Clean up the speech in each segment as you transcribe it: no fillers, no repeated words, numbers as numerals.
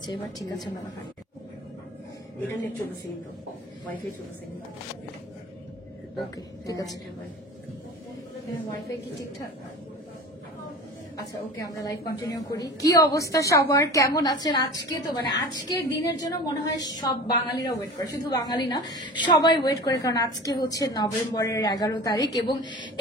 হচ্ছে, এবার ঠিক আছে মনে হয়। এটা নেট চলছে কিন্তু ওয়াইফাই চলছে ওকে ঠিক আছে, ওয়াইফাই কি ঠিকঠাক? আচ্ছা ওকে, আমরা লাইভ কন্টিনিউ করি। কি অবস্থা সবার, কেমন আছেন? আজকে তো মানে আজকের দিনের জন্য মনে হয় সব বাঙালিরা ওয়েট করে, শুধু বাঙালি না সবাই ওয়েট করে, কারণ আজকে হচ্ছে নভেম্বরের 11 তারিখ এবং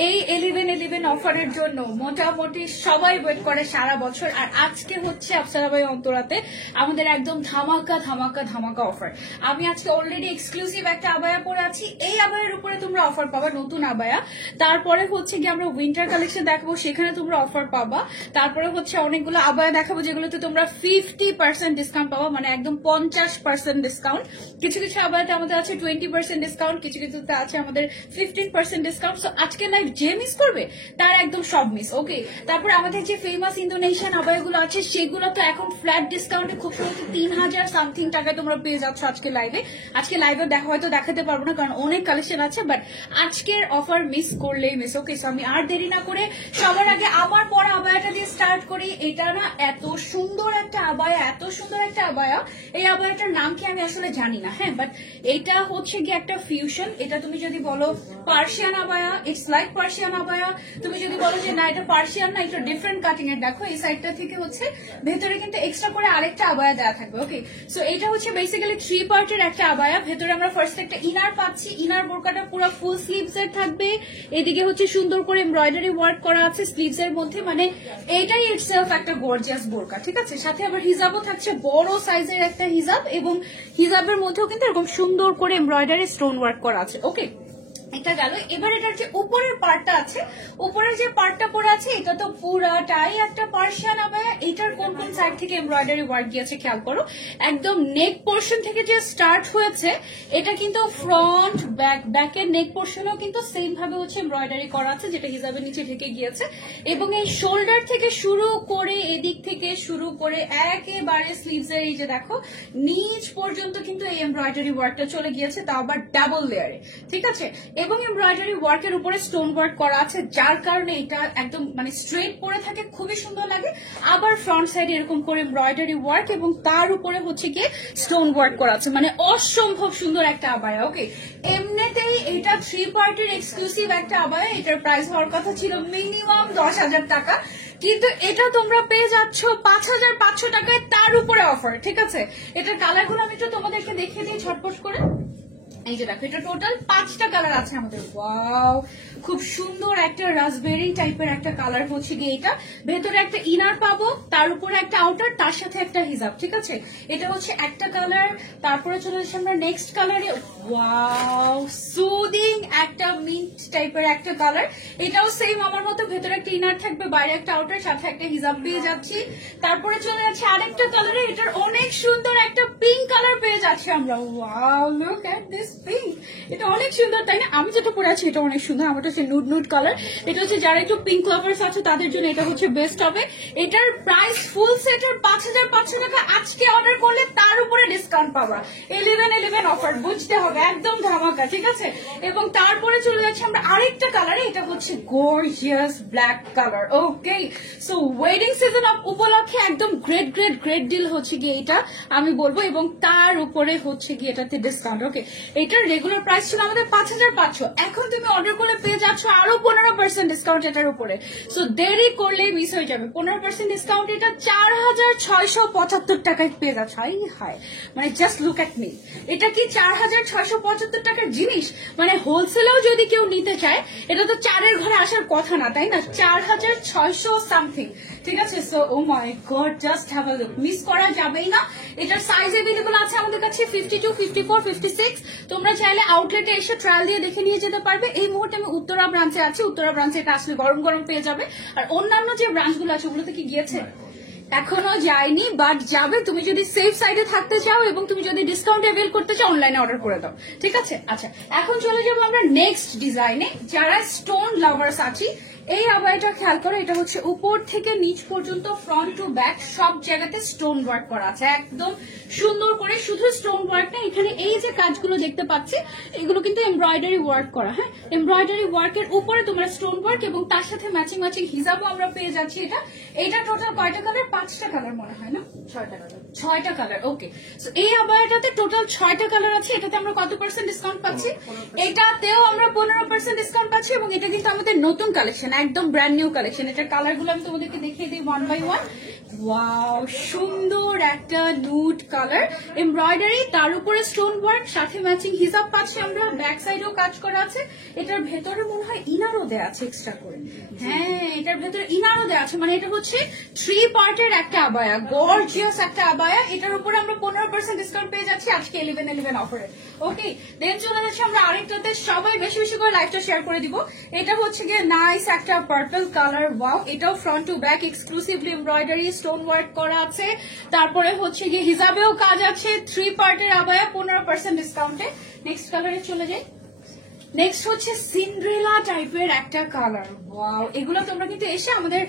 এই 11/11 অফারের জন্য মোটামুটি সবাই ওয়েট করে সারা বছর। আর আজকে হচ্ছে আফসারা ভাই অন্তরাতে আমাদের একদম ধামাকা ধামাকা ধামাকা অফার। আমি আজকে অলরেডি এক্সক্লুসিভ একটা আবায়া পরে আছি, এই আবায়ের উপরে তোমরা অফার পাবা, নতুন আবায়া। তারপরে হচ্ছে কি আমরা উইন্টার কালেকশন দেখাবো, সেখানে তোমরা অফার পাবা। তারপরে হচ্ছে অনেকগুলো আবায়া দেখাবো যেগুলোতে তোমরা 50% ডিসকাউন্ট পাবা, মানে একদম 50% ডিসকাউন্ট। কিছু কিছু আবায়াতে আমাদের আছে 20% ডিসকাউন্ট, কিছু কিছুতে আছে আমাদের 15% ডিসকাউন্ট। সো আজকে লাইভ যে মিস করবে তার একদম সব মিস। ওকে, তারপর আমাদের যে ফেমাস ইন্দোনেশিয়ান আবায়াগুলো আছে সেগুলো তো এখন ফ্ল্যাট ডিসকাউন্টে খুব সুন্দর 3000 সামথিং টাকায় তোমরা পেয়ে যাচ্ছ আজকে লাইভে। আজকে লাইভে হয়তো দেখাতে পারবো না কারণ অনেক কালেকশন আছে, বাট আজকের অফার মিস করলেই মিস। ওকে, সো আমি আর দেরি না করে সবার আগে আমার পরা আবায়াটা দিয়ে স্টার্ট করি। এটা না এত সুন্দর একটা আবায়া, এত সুন্দর একটা আবায়া। এই আবায়াটার নাম কি আমি আসলে জানি না, হ্যাঁ, বাট এটা হচ্ছে কি একটা ফিউশন। এটা তুমি যদি বলো Persian abaya, it's like Persian abaya. তুমি যদি বলো যে না এটা পার্সিয়ান না, এটা ডিফারেন্ট কাটিং এর, দেখো এই সাইডটা থেকে হচ্ছে ভেতরে কিন্তু এক্সট্রা করে আরেকটা আবায়া দেওয়া থাকবে। ওকে, সো এটা হচ্ছে বেসিক্যালি 3 পার্টের একটা আবায়া। ভেতরে আমরা ফার্স্ট একটা ইনার পাচ্ছি, ইনার বোরকাটা পুরো ফুল স্লিভস এর থাকবে। এদিকে হচ্ছে সুন্দর করে এমব্রয়ডারি ওয়ার্ক করা আছে স্লিভস এর মধ্যে, মানে এইটাই ইটসেলফ একটা গর্জিয়াস বোরকা, ঠিক আছে। সাথে আবার হিজাবও থাকছে, বড় সাইজের একটা হিজাব, এবং হিজাবের মধ্যেও কিন্তু এরকম সুন্দর করে এমব্রয়ডারি স্টোন ওয়ার্ক করা আছে। ওকে, এটা গেল। এবার এটার যে উপরের পার্টটা আছে, উপরের যে পার্টটা পরে আছে এটা তো পুরাটাই একটা পার্সিয়ান আবায়া। এটার কোন কোন সাইড থেকে এমব্রয়ডারি ওয়ার্ক গিয়েছে খেয়াল করো, একদম নেক পোর্শন থেকে যে স্টার্ট হয়েছে এটা কিন্তু ফ্রন্ট ব্যাকের নেক পোর্শনও কিন্তু সেম ভাবে হচ্ছে এমব্রয়ডারি করা আছে, যেটা হিজাবের নিচে ঢেকে গিয়েছে। এবং এই শোল্ডার থেকে শুরু করে এদিক থেকে শুরু করে একেবারে স্লিভস এর এই যে দেখো নিচ পর্যন্ত কিন্তু এই এমব্রয়ডারি ওয়ার্কটা চলে গিয়েছে, তাও আবার ডাবল লেয়ারে, ঠিক আছে। এবং এমব্রয়ডারি ওয়ার্কের উপরে স্টোন ওয়ার্ক করা আছে, যার কারণে এটা একদম মানে স্ট্রেট পরে থাকে, খুবই সুন্দর লাগে। আবার ফ্রন্ট সাইডে এরকম করে এমব্রয়ডারি ওয়ার্ক এবং তার উপরে হচ্ছে গিয়ে স্টোন ওয়ার্ক করা আছে, মানে অসম্ভব সুন্দর একটা আবায়া। ওকে, এমনিতেই এটা 3 পার্টের এক্সক্লুসিভ একটা আবায়া। এটার প্রাইস হওয়ার কথা ছিল মিনিমাম 10,000 টাকা, কিন্তু এটা তোমরা পেয়ে যাচ্ছ 5,500 টাকায়, তার উপরে অফার, ঠিক আছে। এটার কালারগুলো আমি একটু তোমাদেরকে দেখিয়ে দিই ঝটপট করে। এই যে দেখো এটা টোটাল 5টা কালার আছে আমাদের। ওয়াও, খুব সুন্দর একটা রাসবেরি টাইপের একটা কালার হচ্ছে গিয়ে এটা। ভেতরে একটা ইনার পাবো, তার উপরে একটা আউটার, তার সাথে একটা হিজাব, ঠিক আছে। এটা হচ্ছে একটা কালার। তারপরে চলে আসছে আমরা নেক্সট কালারে। ওয়াও, সুদিং একটা মিন্ট টাইপের একটা কালার। এটাও সেম আমার মতো, ভেতরে একটা ইনার থাকবে, বাইরে একটা আউটার, সাথে একটা হিজাব পেয়ে যাচ্ছি। তারপরে চলে যাচ্ছে আরেকটা কালারে, এটার অনেক সুন্দর একটা পিঙ্ক কালার পেয়ে যাচ্ছি আমরা। Wow, look at this pink, এটা অনেক সুন্দর, তাই না? আমি যেটা পরে আছি এটা অনেক সুন্দর, আমারটা হচ্ছে নুড নুড কালার। এটা হচ্ছে যারা একটু পিঙ্ক লাভার্স আছে তাদের জন্য এটা হচ্ছে বেস্ট হবে। এটার প্রাইস ফুল সেটের 5,500 টাকা। আজকে অর্ডার করলে তার উপরে ডিসকাউন্ট পাবা। 11/11 অফার, বুঝতে হবে, একদম ধামাকা, ঠিক আছে। এবং তারপরে চলে যাচ্ছে আমরা আরেকটা কালারে, এটা হচ্ছে গর্জিয়াস ব্ল্যাক কালার। ওকে, সো ওয়েডিং সিজন উপলক্ষে একদম গ্রেট গ্রেট গ্রেট ডিল হচ্ছে গিয়ে এটা আমি বলবো, এবং তার উপরে হচ্ছে গিয়ে এটাতে ডিসকাউন্ট। ওকে, এটার রেগুলার প্রাইস ছিল আমাদের 5,500, এখন তুমি অর্ডার করলে পেয়ে যাচ্ছ আরো 15% ডিসকাউন্ট এটার উপরে। সো দেরি করলে মিস হয়ে যাবে। 15% ডিসকাউন্ট, এটা 4,675 টাকায় পেয়ে যাচ্ছ। হাই হাই, মানে জাস্ট লুক এট মি, এটা কি 4,675 টাকার জিনিস? মানে হোলসেলেও যদি কেউ নিতে চায় এটা তো 4-এর ঘরে আসার কথা না, তাই না? 4,600 সামথিং, ঠিক আছে। So oh my god, just have a look, miss করা যাবেই না। এটার সাইজ अवेलेबल আছে আমাদের কাছে 52, 54, 56। তোমরা চাইলে আউটলেটে এসে ট্রায়াল দিয়ে দেখে নিয়ে যেতে পারবে। এই মুহূর্তে আমি উত্তরা ব্রাঞ্চে আছি, উত্তরা ব্রাঞ্চে এটা আসলে গরম গরম পেয়ে যাবে। আর অন্যান্য যে ব্রাঞ্চগুলো আছে ওগুলোতে কি গিয়েছে? এখনো যায়নি, বাট যাবে। তুমি যদি সেফ সাইডে থাকতে চাও এবং তুমি যদি ডিসকাউন্ট অ্যাভেল করতে চাও অনলাইনে অর্ডার করে দাও, ঠিক আছে। আচ্ছা, এখন চলে যাবো আমরা নেক্সট ডিজাইনে। যারা স্টোন লাভার্স আছি এই আবায়াটা খেয়াল করো, এটা হচ্ছে উপর থেকে নিচ পর্যন্ত ফ্রন্ট টু ব্যাক সব জায়গাতে স্টোন ওয়ার্ক করা আছে, একদম সুন্দর করে। শুধু স্টোন ওয়ার্ক না, এখানে এই যে কাজগুলো দেখতে পাচ্ছি এগুলো কিন্তু এমব্রয়ডারি ওয়ার্ক করা। হ্যাঁ, এমব্রয়ডারি ওয়ার্কের উপরে তোমরা স্টোন ওয়ার্ক এবং তার সাথে ম্যাচিং ম্যাচিং হিজাবও আমরা পেয়ে যাচ্ছি। এটা টোটাল কয়টা কালার? 5টা কালার মনে হয় না? 6টা কালার। ওকে, এই আবায়াটাতে টোটাল 6টা কালার আছে। এটাতে আমরা কত পার্সেন্ট ডিসকাউন্ট পাচ্ছি? এটাতেও আমরা 15% ডিসকাউন্ট পাচ্ছি এবং এটা কিন্তু আমাদের নতুন কালেকশন, একদম ব্র্যান্ড নিউ কালেকশন। এটার কালার গুলো আমি তোমাদেরকে দেখিয়ে দিই ওয়ান বাই ওয়ান। ওয়াও, সুন্দর একটা নুড কালার, এমব্রয়ডারি, তার উপরে স্টোন ওয়ার্ক, সাথে ম্যাচিং হিজাব পাচ্ছি আমরা। ব্যাক সাইডেও কাজ করা আছে। এটার ভেতরে মনে হয় ইনারও দেওয়া আছে এক্সট্রা করে। হ্যাঁ, এটার ভেতরে ইনারও দেওয়া আছে, মানে এটা হচ্ছে 3 পার্টের একটা আবায়া, গর্জিয়াস একটা আবায়া। এটার উপরে আমরা 15% ডিসকাউন্ট পেয়ে যাচ্ছি আজকে 11/11 অফারে। ওকে, দেন চলে যাচ্ছে আমরা আরেকটাতে। সবাই বেশি বেশি করে লাইভটা শেয়ার করে দিব। এটা হচ্ছে গিয়ে নাইস একটা পার্পল কালার। ওয়াও, এটাও front to back exclusively embroidery stone work করা আছে। তারপরে হচ্ছে গিয়ে হিজাবেও কাজ আছে। 3 পার্টের আবায়া 15% ডিসকাউন্টে। নেক্সট কালারে চলে যাই। নেক্সট হচ্ছে সিন্ড্রেলা টাইপের একটা কালার। ওয়াও, এগুলো তোমরা কিন্তু এসে আমাদের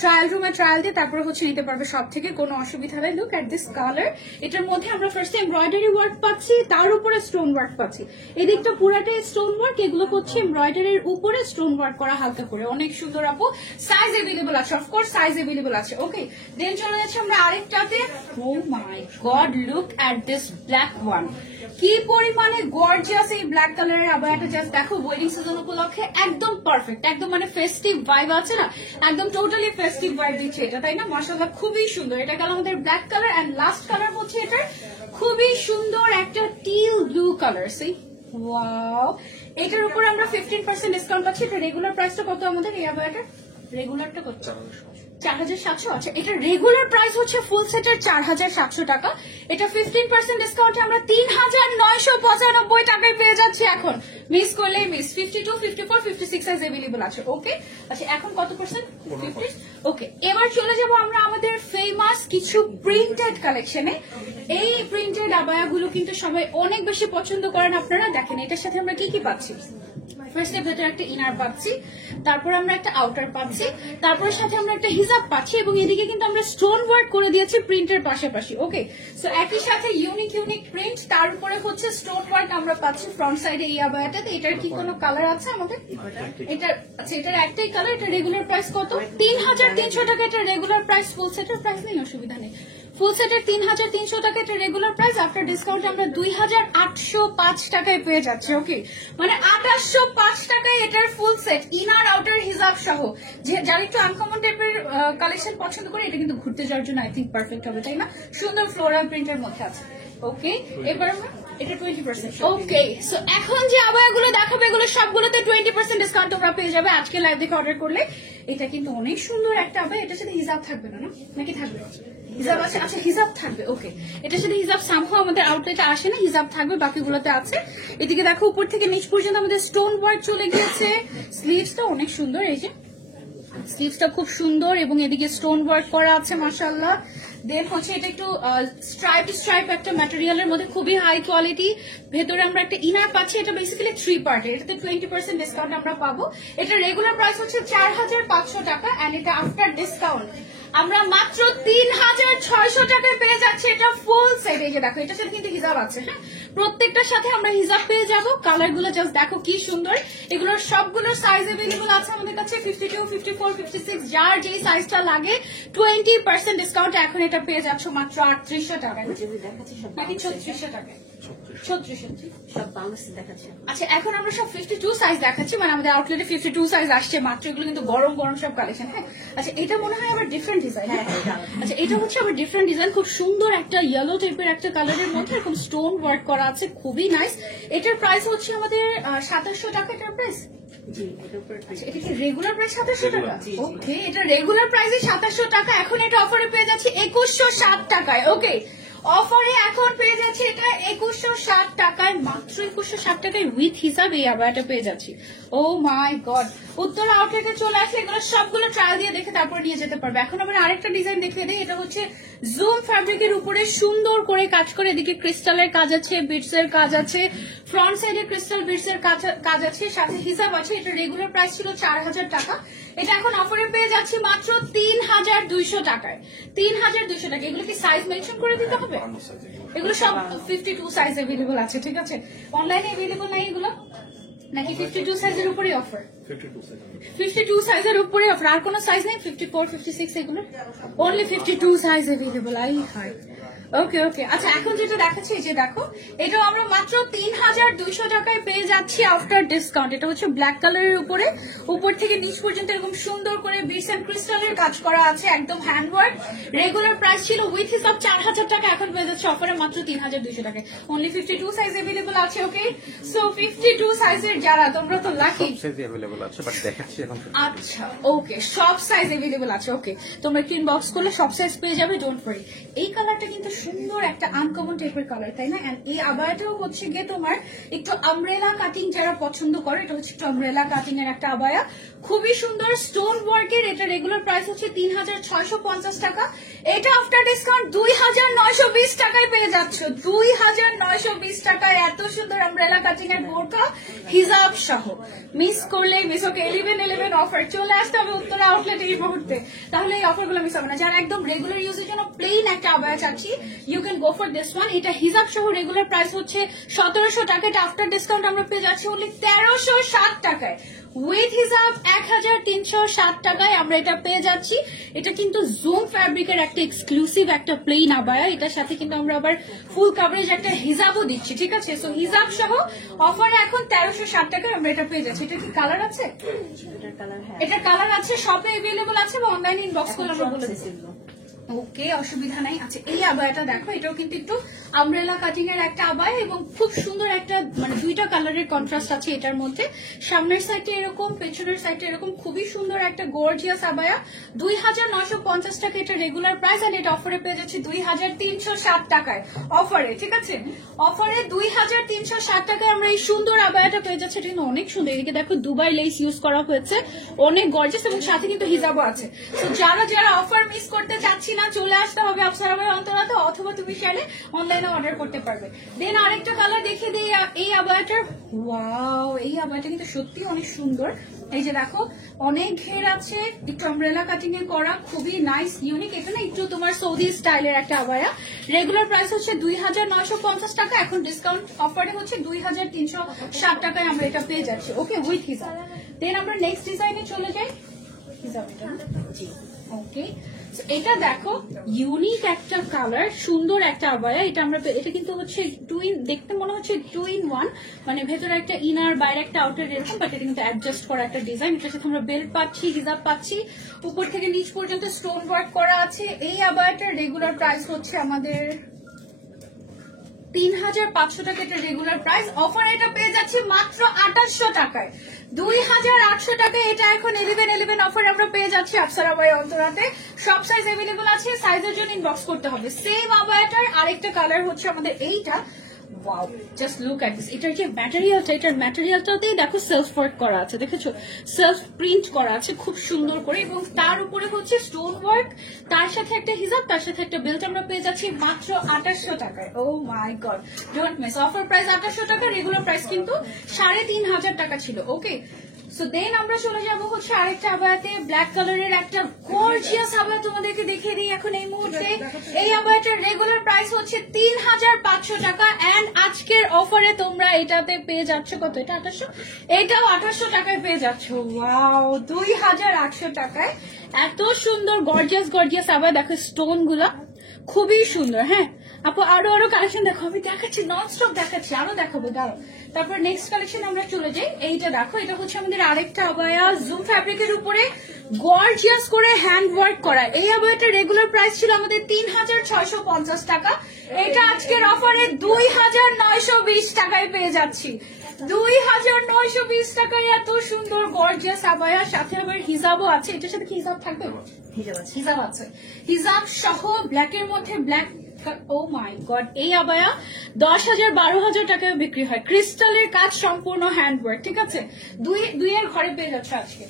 ট্রায়াল রুমে ট্রায়াল দিয়ে তারপরে হচ্ছে নিতে পারবে সব থেকে, কোনো অসুবিধা নেই। Look at this colour. এটার মধ্যে আমরা ফার্স্টে এমব্রয়ডারি ওয়ার্ক পাচ্ছি, তার উপরে স্টোন ওয়ার্ক পাচ্ছি। এই দিকটা পুরাটাই স্টোন ওয়ার্ক, এগুলো হচ্ছে এমব্রয়ডারির উপরে স্টোন ওয়ার্ক করা হালকা করে। অনেক সুন্দর আপু, সাইজ এভেলেবল আছে, অফকোর্স সাইজ এভেলেবল আছে। ওকে, দেন চলে যাচ্ছে আমরা আরেকটাতে। Oh my god, look at this black one. কি পরিমাণে গর্জিয়াস এই ব্ল্যাক কালারের আবায়াটা, জাস্ট দেখো। ওয়েডিং সিজন উপলক্ষে একদম পারফেক্ট, একদম মানে ফেস্টিভ ভাইব আছে না, একদম টোটালি ফেস্টিভ ভাইব দিচ্ছে এটা, তাই না? মাশাআল্লাহ, খুবই সুন্দর। এটা গেল আমাদের black colour. And last colour হচ্ছে এটার খুবই সুন্দর একটা teal blue colour. See wow, এটার উপর আমরা 15% ডিসকাউন্ট পাচ্ছি। এটা রেগুলার প্রাইসটা কত আমাদের এই আবায়াটার? রেগুলারটা কত? 4700। আচ্ছা, এটা রেগুলার প্রাইস হচ্ছে ফুল সেটের 4700 টাকা। এটা 15% ডিসকাউন্টে আমরা 3995 টাকায় পেয়ে যাচ্ছি এখন। মিস করলে মিস। 52, 54, 56 সাইজ अवेलेबल আছে। ওকে, আচ্ছা এখন কত পার্সেন্ট? 50। ওকে, এবার চলে যাব আমরা আমাদের ফেমাস কিছু প্রিন্টেড কালেকশনে। এই প্রিন্টেড আবায়াগুলো কিন্তু সবাই অনেক বেশি পছন্দ করেন। আপনারা দেখেন এটার সাথে আমরা কি কি পাচ্ছি। ফার্স্টে ভেতরে একটা ইনার পাচ্ছি, তারপর আমরা একটা আউটার পাচ্ছি, তারপর সাথে আমরা একটা হিজাব পাচ্ছি এবং এদিকে কিন্তু আমরা স্টোন ওয়ার্ক করে দিয়েছি প্রিন্টের পাশাপাশি। ওকে, সো একই সাথে ইউনিক ইউনিক প্রিন্ট, তার উপরে হচ্ছে স্টোন ওয়ার্ক আমরা পাচ্ছি ফ্রন্ট সাইডে এই আবায়াটাতে। এটার কি কোনো কালার আছে আমাদের? এটা আচ্ছা, এটার একটাই কালার। এটা রেগুলার প্রাইস কত? 3300 টাকা। এটা রেগুলার প্রাইস, ফুল সেটের প্রাইস নেই, অসুবিধা নেই। ফুল সেটের 3300 টাকা এটা রেগুলার প্রাইস। আফটার ডিসকাউন্ট আমরা 2805 টাকায় পেয়ে যাচ্ছি। ওকে, মানে 2805 টাকায় এটার ফুল সেট, ইনার আউটার হিজাব সহ। যে যারা একটু আনকমন টাইপের কালেকশন পছন্দ করে, এটা কিন্তু ঘুরতে যাওয়ার জন্য আই থিঙ্ক পারফেক্ট হবে, তাই না? সুন্দর ফ্লোরাল প্রিন্টের মধ্যে আছে। ওকে, এবার আমরা এটা 20%। ওকে, সো এখন যে আবায়াগুলো দেখাবো এগুলো সবগুলোতে 20% ডিসকাউন্ট তোমরা পেয়ে যাবে আজকে লাইভ দেখে অর্ডার করলে। এটা কিন্তু অনেক সুন্দর একটা আবায়া। এটার সাথে হিজাব থাকবে না, নাকি থাকবে? হিজাব আছে। আচ্ছা, হিজাব থাকবে। ওকে, এটার সাথে হিজাব সামহাও আমাদের আউটলেটে আসে না, হিজাব থাকবে, বাকিগুলোতে আছে। এদিকে দেখো উপর থেকে নিচ পর্যন্ত আমাদের স্টোন ওয়ার্ক চলে গিয়েছে। স্লিভসটা অনেক সুন্দর, এই যে স্লিভসটা খুব সুন্দর এবং এদিকে স্টোন ওয়ার্ক করা আছে মাশাআল্লাহ। দেন হচ্ছে এটা একটু স্ট্রাইপ একটা ম্যাটেরিয়ালের মধ্যে, খুবই হাই কোয়ালিটি। ভেতরে আমরা একটা ইনার পাচ্ছি। এটা বেসিক্যালি 3 পার্টের। এটাতে 20% ডিসকাউন্ট আমরা পাবো। এটা রেগুলার প্রাইস হচ্ছে 4500 টাকা এন্ড এটা আফটার ডিসকাউন্ট আমরা মাত্র 3600 টাকায় পেয়ে যাচ্ছি। এটা ফুল সেট। এই যে দেখো, এটার সাথে কিন্তু হিজাব আছে। হ্যাঁ, প্রত্যেকটার সাথে আমরা হিজাব পেয়ে যাবো। কালার গুলো জাস্ট দেখো কি সুন্দর। এগুলোর সবগুলোর সাইজ এভেলেবল আছে আমাদের কাছে, 52, 54, 56, যার যেই সাইজটা লাগে 20% ডিসকাউন্ট এখন এটা পেয়ে যাচ্ছ মাত্র 3800 টাকায়, নাকি 3600 টাকায়? 3600 সব বাংলাদেশে দেখাচ্ছে। আচ্ছা, এখন আমরা সব 52 সাইজ দেখাচ্ছি, মানে আমাদের আউটলেটে 52 সাইজ আসছে মাত্র। এগুলো কিন্তু গরম গরম সব কালেকশন। হ্যাঁ, আচ্ছা, এটা মনে হয় আবার ডিফারেন্ট ডিজাইন। আচ্ছা, এটা হচ্ছে আবার ডিফারেন্ট ডিজাইন, খুব সুন্দর একটা ইয়েলো টাইপের একটা কালারের মধ্যে এরকম স্টোন ওয়ার্ক করা আছে, খুবই নাইস। এটার প্রাইস হচ্ছে আমাদের 2700 টাকা। এটার প্রাইস এটা কি রেগুলার প্রাইস 2700 টাকা? ওকে, এটা রেগুলার প্রাইসে 2700 টাকা। এখন এটা অফারে পেয়ে যাচ্ছি 2160 টাকায়। ওকে, অফারে এখন পেয়ে যাচ্ছে এটা 2160 টাকায়, মাত্র 2160 টাকায় উইথ হিসাব এই আবায়াটা পেয়ে যাচ্ছি। ও মাই গড, উত্তর আউটলেটে চলে আসলে এগুলো সবগুলো ট্রায়াল দিয়ে দেখে তারপর নিয়ে যেতে পারবে। এখন আমরা আরেকটা ডিজাইন দেখিয়ে দিই। এটা হচ্ছে জুম ফ্যাব্রিকের উপরে সুন্দর করে কাজ করে, এদিকে ক্রিস্টালের কাজ আছে, বিটস এর কাজ আছে, ফ্রন্ট সাইডে ক্রিস্টাল বিটস এর কাজ আছে, সাথে হিসাব আছে। এটা রেগুলার প্রাইস ছিল 4000 টাকা, এটা এখন অফারে পেয়ে যাচ্ছি মাত্র 3200 টাকায়। 3200 টাকা। এগুলো কি সাইজ মেনশন করে দিতে হবে? এগুলো সব 52 সাইজ अवेलेबल আছে, ঠিক আছে? অনলাইনে अवेलेबल নাই এগুলো নাকি 52 সাইজের উপরে অফার? 52 সাইজের উপরে অফার, আর কোনো সাইজ নেই? 54 56 এগুলো only 52 size available. I hi, okay okay. আচ্ছা এখন যেটা দেখাচ্ছি, যে দেখো এটাও আমরা মাত্র 3200 টাকায় পেয়ে যাচ্ছি আফটার ডিসকাউন্ট। এটা হচ্ছে ব্ল্যাক কালারের উপরে, উপর থেকে নিচ পর্যন্ত এরকম সুন্দর করে বিটস এন্ড ক্রিস্টালের কাজ করা আছে, একদম হ্যান্ডওয়ার্ক। রেগুলার প্রাইস ছিল উইথ হিসাব 4000 টাকা, এখন পেয়ে যাচ্ছে অফারে মাত্র 3200 টাকায়। অনলি 52 সাইজ अवेलेबल আছে। ওকে, সো 52 সাইজের যারা, তোমরা তো লাকি। সব সাইজ अवेलेबल আছে, বাট দেখাচ্ছি এখন। আচ্ছা ওকে, সব সাইজ अवेलेबल আছে। ওকে, তোমরা একটু ইনবক্স করলে সব সাইজ পেয়ে যাবে, ডোন্ট ওয়ারি। এই কালারটা কিন্তু সুন্দর একটা আনকমন টাইপের কালার, তাই না? এন্ড এই আবায়াটাও হচ্ছে গিয়ে তোমার একটু আমব্রেলা কাটিং যারা পছন্দ করে, এটা হচ্ছে একটু আমব্রেলা কাটিং এর একটা আবায়া, খুবই সুন্দর স্টোন ওয়ার্কের। এটা রেগুলার প্রাইস হচ্ছে 3650 টাকা, এটা আফটার ডিসকাউন্ট 2920 টাকায় পেয়ে যাচ্ছ। 2920 টাকায় এত সুন্দর আমব্রেলা কাটিং এর বোরকা হিজাব সহ। মিস করলেই মিস। ওকে, 11/11 অফার চলে আসতে হবে উত্তরা আউটলেট এই মুহূর্তে, তাহলে এই অফারগুলো মিস হবে না। যারা একদম রেগুলার ইউজের জন্য প্লেন একটা আবায়া চাচ্ছি, you can go for this one. এটা হিজাব সহ রেগুলার প্রাইস হচ্ছে 1700 টাকা, এটা আফটার ডিসকাউন্ট আমরা পেয়ে যাচ্ছি অনলি 1360 টাকায়। উইথ হিসাব 1360 টাকায় আমরা এটা পেয়ে যাচ্ছি। এটা কিন্তু জুম ফ্যাব্রিকের একটা এক্সক্লুসিভ একটা প্লেন আবায়া, এটার সাথে কিন্তু আমরা আবার ফুল কাভারেজ একটা হিজাবও দিচ্ছি, ঠিক আছে? সো হিজাব সহ অফারে এখন 1360 টাকায় আমরা এটা পেয়ে যাচ্ছি। এটা কি কালার আছে? এটার কালার, হ্যাঁ এটা কালার আছে, শপে अवेलेबल আছে বা অনলাইনে ইনবক্স করলে আমরা বলে দেব। এগুলো ওকে, অসুবিধা নাই। আচ্ছা এই আবায়াটা দেখো, এটাও কিন্তু একটু আমব্রেলা কাটিং এর একটা আবায়া এবং খুব সুন্দর একটা মানে দুইটা কালারের কন্ট্রাস্ট আছে এটার মধ্যে। সামনের সাইডে এরকম, পেছনের সাইডে এরকম, খুবই সুন্দর একটা গর্জিয়াস আবায়া। 2950 টাকা এটা রেগুলার প্রাইস, আর এটা অফারে পেয়ে যাচ্ছে 2360 টাকায় অফারে, ঠিক আছে? অফারে 2360 টাকায় আমরা এই সুন্দর আবায়াটা পেয়ে যাচ্ছে। এটা কিন্তু অনেক সুন্দর, এদিকে দেখো দুবাই লেস ইউজ করা হয়েছে, অনেক গর্জিয়াস, এবং সাথে কিন্তু হিজাবও আছে। তো যারা যারা অফার মিস করতে চাচ্ছি না, চলে আসতে হবে আফসারা ভাই অন্তরাতে, অথবা তুমি চাইলে অনলাইনে অর্ডার করতে পারবে। দেন আরেকটা কালার দেখে দিই এই আবায়াটার। ওয়াও, এই আবায়াটা কিন্তু সত্যি অনেক সুন্দর। এই যে দেখো অনেক ঘের আছে, একটু আমব্রেলা কাটিং এ করা, খুবই নাইস ইউনিক। এটা না একটু তোমার সৌদি স্টাইলের একটা আবায়া। রেগুলার প্রাইস হচ্ছে 2950 টাকা, এখন ডিসকাউন্ট অফারে হচ্ছে 2360 টাকায় আমরা এটা পেয়ে যাচ্ছি। ওকে, উইথ হিজাব। দেন আমরা নেক্সট ডিজাইনে চলে যাই। হিজাব এটা, জি ওকে। এটা দেখো ইউনিক একটা কালার, সুন্দর একটা আবায়া। এটা আমরা এটা কিন্তু হচ্ছে টুইন, দেখতে মনে হচ্ছে 2 in 1, মানে ভেতরে একটা ইনার বাইরে একটা আউটার এরকম, বাট এটা কিন্তু অ্যাডজাস্ট করা একটা ডিজাইন। এটার সাথে আমরা বেল্ট পাচ্ছি, হিজাব পাচ্ছি, উপর থেকে নিচ পর্যন্ত স্টোন ওয়ার্ক করা আছে। এই আবায়াটার রেগুলার প্রাইস হচ্ছে আমাদের 3500 টাকা, এটা রেগুলার প্রাইস। অফার এটা পেয়ে যাচ্ছে মাত্র 2800 টাকায়। 2800 টাকায় এটা এখন 11/11 অফার আমরা পেয়ে যাচ্ছি আফসারা ভাই অন্তরাতে। সব সাইজ अवेलेबल আছে, সাইজের জন্য ইনবক্স করতে হবে। সেম আবায়াটার আরেকটা কালার হচ্ছে আমাদের এইটা। Wow, just look at this. এটার যে ম্যাটেরিয়ালটা, এটার ম্যাটেরিয়ালটাতেই দেখো সেলফ ওয়ার্ক করা আছে, দেখেছো? সেলফ প্রিন্ট করা আছে খুব সুন্দর করে, এবং তার উপরে হচ্ছে স্টোন ওয়ার্ক, তার সাথে একটা হিজাব, তার সাথে একটা বেল্ট আমরা পেয়ে যাচ্ছি মাত্র 2800 টাকায়। Oh my God, don't miss. Offer price 2800 টাকা, রেগুলার প্রাইস কিন্তু 3500 টাকা ছিল। ওকে, সো দেন আমরা চলে যাবো হচ্ছে আরেকটা আবায়াতে, ব্ল্যাক কালারের একটা গর্জিয়াস আবায়া তোমাদেরকে দেখিয়ে দিই এখন এই মুহূর্তে। এই আবায়াটার রেগুলার প্রাইস হচ্ছে 3500 টাকা, এন্ড আজকের অফারে তোমরা এটাতে পেয়ে যাচ্ছ কত? এটা 2800, এটাও 2800 টাকায় পেয়ে যাচ্ছ। ওয়াও, 2800 টাকায় এত সুন্দর গর্জিয়াস গর্জিয়াস আবায়া। দেখো স্টোন গুলা খুবই সুন্দর। হ্যাঁ আপু, আরো আরো কালেকশন দেখো, আমি দেখাচ্ছি, নন স্টপ দেখাচ্ছি, আরো দেখাবো, দাঁড়াও। তারপর নেক্সট কালেকশন আমরা চলে যাই। এইটা দেখো, এটা হচ্ছে আমাদের আরেকটা আবায়া, জুম ফ্যাব্রিকের উপরে গর্জিয়াস করে হ্যান্ড ওয়ার্ক করা। এই আবায়াটার রেগুলার প্রাইস ছিল আমাদের 3650 টাকা, এটা আজকের অফারে 2920 টাকায় পেয়ে যাচ্ছি। 2920 টাকায় এত সুন্দর গর্জিয়াস আবায়া, সাথে আবার হিজাবও আছে। এটার সাথে কি হিজাব থাকবে? হিজাব আছে, হিজাব আছে, হিজাব সহ ব্ল্যাকের মধ্যে ব্ল্যাক। ও মাই গড, এই আবায়া 10,000-12,000 টাকায় বিক্রি হয়। ক্রিস্টালের কাজ, সম্পূর্ণ হ্যান্ড ওয়ার্ক, ঠিক আছে? দুইয়ের ঘরে পেয়ে যাচ্ছে আজকে।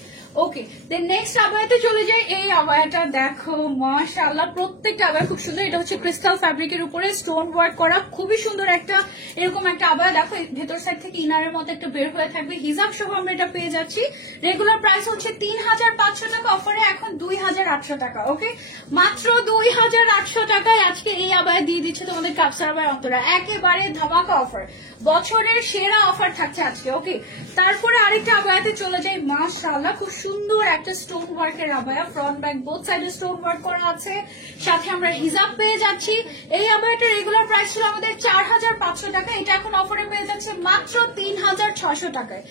ওকে দেন নেক্সট আবায়াতে চলে যাই। এই আবায়াটা দেখো মাশাআল্লাহ, প্রত্যেকটা আবায়া খুব সুন্দর। এটা হচ্ছে ক্রিস্টাল ফ্যাব্রিকের উপরে স্টোন ওয়ার্ক করা, খুবই সুন্দর একটা এরকম একটা আবায়া। দেখো ভেতর সাইড থেকে ইনারের মতো একটা বের হয়ে থাকবে, হিজাব সহ আমরা এটা পেয়ে যাচ্ছি। রেগুলার প্রাইস হচ্ছে 3500 টাকা, অফারে এখন 2800 টাকা। ওকে, মাত্র 2800 টাকায় আজকে এই আবায়া দিয়ে দিচ্ছে তোমাদের কাপসার আবায়া অন্তরা, একেবারে ধামাকা অফার, বছরের সেরা অফার থাকছে আজকে। ওকে, তারপরে আরেকটা আবায়াতে চলে যাই। মাশাআল্লাহ, খুব সুন্দর একটা স্টোন ওয়ার্কের আবায়া, ফ্রন্ট ব্যাক বোথ সাইডে স্টোন ওয়ার্ক করা আছে, সাথে আমরা হিজাব পেয়ে যাচ্ছি। এই আবায়াটার রেগুলার প্রাইস ছিল আমাদের 4500 টাকা, এটা এখন অফারে পেয়ে যাচ্ছে মাত্র 3600 টাকায়,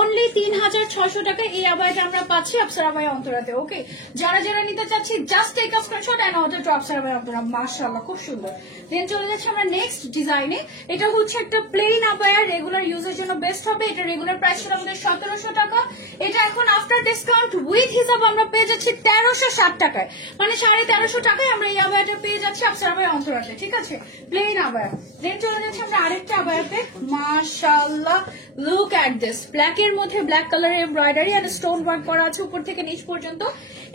অনলি 3600 টাকায় এই আবায়াটা আমরা পাচ্ছি আফসার আবায়া অন্তরাতে। ওকে, যারা যারা নিতে চাচ্ছি just take a screenshot and order to Afsar আবায়া অন্তরা। মাশাআল্লাহ, খুব সুন্দর। দেন চলে যাচ্ছে আমরা নেক্সট ডিজাইনে। এটা হচ্ছে একটা প্লেন আবায়া, রেগুলার ইউজের জন্য বেস্ট হবে। এটা রেগুলার প্রাইস ছিল আমাদের 1700 টাকা, এটা এখন আফটার ডিসকাউন্ট উইথ হিসাব আমরা পেয়ে যাচ্ছি 1360 টাকায়, মানে 1350 টাকায় আমরা এই আবায়াটা পেয়ে যাচ্ছি আফসার আবায়া অন্তরাতে। ঠিক আছে, প্লেন আবায়া। দেন চলে যাচ্ছে আমরা আরেকটা আবায়াতে। মাশাআল্লাহ, লুক এট দিস, ব্ল্যাক এর মধ্যে ব্ল্যাক কালারের এমব্রয়ডারি আর স্টোন ওয়ার্ক করা আছে উপর থেকে নিচ পর্যন্ত।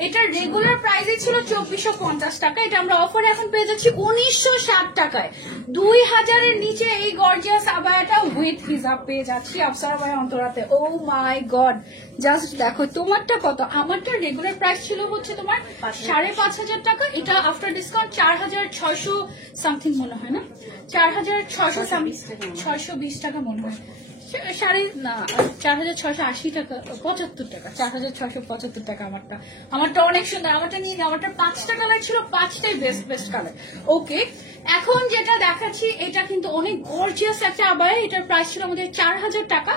এটা রেগুলার প্রাইসে ছিল 2450 টাকা, এটা আমরা অফারে এখন পেয়ে যাচ্ছি 1960 টাকায়। 2000 এর নিচে এই গর্জিয়াস আবায়াটা উইথ হিজাব পেয়ে যাচ্ছি Afsar abaya অন্তরাতে। O my god, just দেখো তোমারটা কত, আমারটা রেগুলার প্রাইস ছিল হচ্ছে তোমার 5500 টাকা, এটা আফটার ডিসকাউন্ট 4600 সামথিং মনে হয়, না 4620 টাকা মনে হয়, 4680 টাকা, 75 টাকা, 4675 টাকা। আমারটা অনেক সুন্দর, আমারটা নিয়ে, আমারটা 5টা কালার ছিল, 5টাই বেস্ট কালার। ওকে, এখন যেটা দেখাচ্ছি এটা কিন্তু অনেক গর্জিয়াস একটা আবায়া, এটার প্রাইস ছিল আমাদের 4000 টাকা,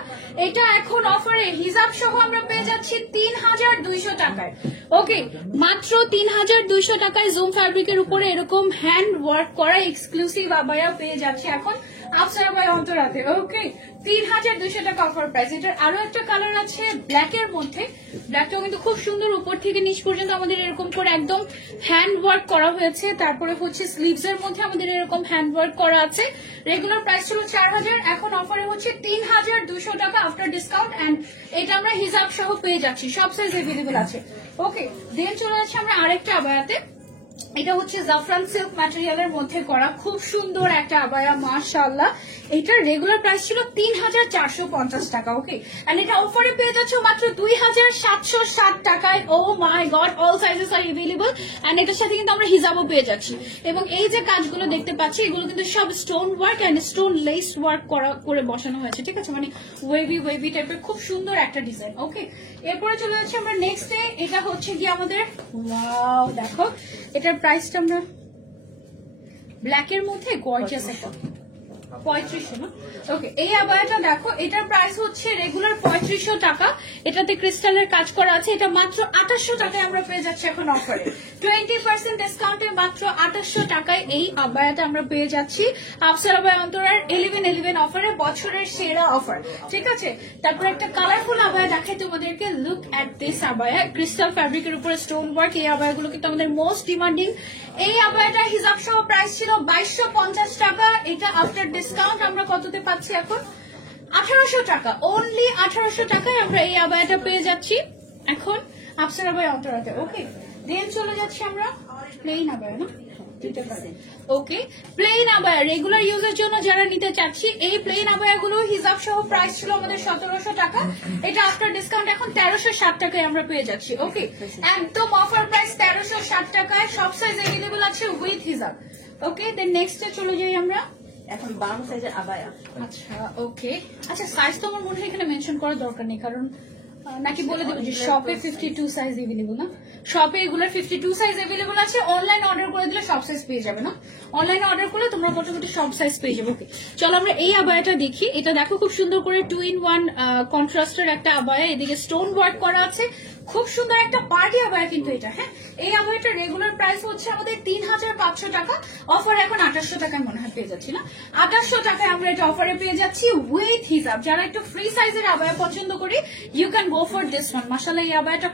এটা এখন অফারে হিজাব সহ আমরা পেয়ে যাচ্ছি 3200 টাকায়। ওকে, মাত্র 3200 টাকায় জুম ফ্যাব্রিকের উপরে এরকম হ্যান্ড ওয়ার্ক করা এক্সক্লুসিভ আবায়া পেয়ে যাচ্ছে এখন আফসার আবায়া অন্তরাতে। ওকে, 3200 টাকা অফার প্রাইস। এটার আরো একটা কালার আছে ব্ল্যাক এর মধ্যে, ব্ল্যাকটাও কিন্তু খুব সুন্দর, উপর থেকে নিচ পর্যন্ত আমাদের এরকম করে একদম হ্যান্ড ওয়ার্ক করা হয়েছে। তারপরে হচ্ছে স্লিভস এর মধ্যে আমাদের এরকম হ্যান্ড ওয়ার্ক করা আছে। রেগুলার প্রাইস ছিল 4000, এখন অফারে হচ্ছে 3200 টাকা আফটার ডিসকাউন্ট, এন্ড এটা আমরা হিজাব সহ পেয়ে যাচ্ছি, সব সাইজ এভেলেবেল আছে। ওকে, দেন চলে যাচ্ছে আমরা আরেকটা আবায়াতে। এটা হচ্ছে জাফরান সিল্ক ম্যাটেরিয়ালের মধ্যে করা খুব সুন্দর একটা আবায়া, মাশাআল্লাহ। এটার রেগুলার প্রাইস ছিল 3450 টাকা। ওকে, এন্ড এটা অফারে পেয়ে যাচ্ছে মাত্র 2760 টাকায়। Oh my God, all sizes are available, and এটার সাথে কিন্তু আমরা হিজাবও পেয়ে যাচ্ছি। এবং এই যে কাজগুলো দেখতে পাচ্ছি এগুলো কিন্তু সব stone work and stone lace work করে বসানো হয়েছে। ঠিক আছে, মানে ওয়েভি টাইপের খুব সুন্দর একটা ডিজাইন। ওকে, এরপরে চলে যাচ্ছে আমরা নেক্সট ডে। এটা হচ্ছে কি আমাদের, ওয়াও দেখো, এটার প্রাইসটা আমরা ব্ল্যাক এর মধ্যে গর্জিয়াস একটা 3500 না। ওকে, এই আবায়াটা দেখো, এটার প্রাইস হচ্ছে রেগুলার 3500 টাকা, এটাতে ক্রিস্টালের কাজ করা আছে, এটা মাত্র 2800 টাকায় আমরা পেয়ে যাচ্ছি এখন অফারে, 20% ডিসকাউন্টে মাত্র 2800 টাকায় এই আবায়াটা আমরা পেয়ে যাচ্ছি আফসার আবায়া অন্তরার 11/11 অফারে, বছরের সেরা অফার। ঠিক আছে, তারপর একটা কালারফুল আবায়া দেখাই তোমাদেরকে। লুক এট দিস আবায়া, ক্রিস্টাল ফ্যাব্রিকের উপরে স্টোন ওয়ার্ক, এই আবায়াগুলো কিন্তু আমাদের মোস্ট ডিমান্ডিং। এই আবায়াটা হিজাব সহ প্রাইস ছিল 2250 টাকা, এটা আফটার ডিসকাউন্ট আমরা কততে পাচ্ছি এখন 1800 টাকা, অনলি 1800 টাকায় আমরা এই আবায়াটা পেয়ে যাচ্ছি এখন আফসার আবায়া অন্তরাতে। ওকে, দেন চলে যাচ্ছি আমরা প্লেন আবায়া, না ওকে, প্লেন আবায়া রেগুলার ইউজের জন্য যারা নিতে চাচ্ছি, এই প্লেন আবায়াগুলো হিজাব সহ প্রাইস ছিল আমাদের 1700 টাকা, এটা আফটার ডিসকাউন্ট এখন 1360 টাকায় আমরা পেয়ে যাচ্ছি। ওকে, একদম অফার প্রাইস 1360 টাকায়, সব সাইজ এভেলেবল আছে উইথ হিজাব। ওকে, দেন নেক্সটে চলে যাই আমরা এখন 12 সাইজের আবায়া। আচ্ছা, ওকে, আচ্ছা সাইজ তো আমার মনে হয় এখানে মেনশন করার দরকার নেই, কারণ নাকি বলে দেবো যে শপে 52 সাইজ এভেলেবল, না শপে এগুলোর 52 সাইজ এভেলেবল আছে, অনলাইন অর্ডার করে দিলে সব সাইজ পেয়ে যাবে, না অনলাইনে অর্ডার করলে তোমরা মোটামুটি সব সাইজ পেয়ে যাবে। ওকে, চলো আমরা এই আবায়াটা দেখি। এটা দেখো খুব সুন্দর করে 2-in-1 কন্ট্রাস্টের একটা আবায়া, এদিকে স্টোন ওয়ার্ক করা আছে, খুব সুন্দর একটা পার্টি আবায়া কিন্তু এটা। হ্যাঁ, এই আবায়াটা রেগুলার প্রাইস হচ্ছে আমাদের 3500 টাকা, অফার এখন 2800 টাকায় মনে হয় পেয়ে যাচ্ছি, না 2800 টাকায় আমরা এটা অফারে পেয়ে যাচ্ছি উইথ হিজাব। যারা একটু ফ্রি সাইজের আবায়া পছন্দ করি, you can go for this one. মাশাআল্লাহ, এই আবায়াটা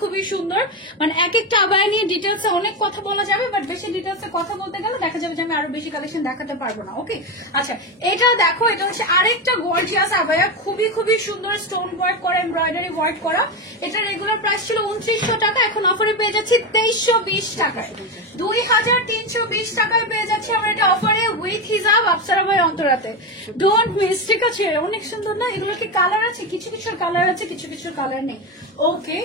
খুবই সুন্দর, মানে এক একটা আবায়া নিয়ে ডিটেলসে অনেক কথা বলা যাবে, বাট বেশি ডিটেলসে কথা বলতে গেলে দেখা যাবে যে আমি আরো বেশি কালেকশন দেখাতে পারবো না। ওকে, আচ্ছা এটা দেখো, এটা হচ্ছে আরেকটা গর্জিয়াস আবায়া, খুবই সুন্দর স্টোন ওয়ার্ক করা, এমব্রয়ডারি ওয়ার্ক করা, এটা রেগুলার রেগুলার প্রাইস ছিল 2900 টাকা, এখন অফারে পেয়ে যাচ্ছি 2320 টাকায়, 2320 টাকায় পেয়ে যাচ্ছি আমরা এটা অফারে উইথ হিজাব আফসারা ভাই অন্তরাতে। ডোন্ট মিস, ঠিক আছে? অনেক সুন্দর না? এগুলো কি কালার আছে? কিছু কিছু কালার আছে, কিছু কিছু কালার নেই। ওকে,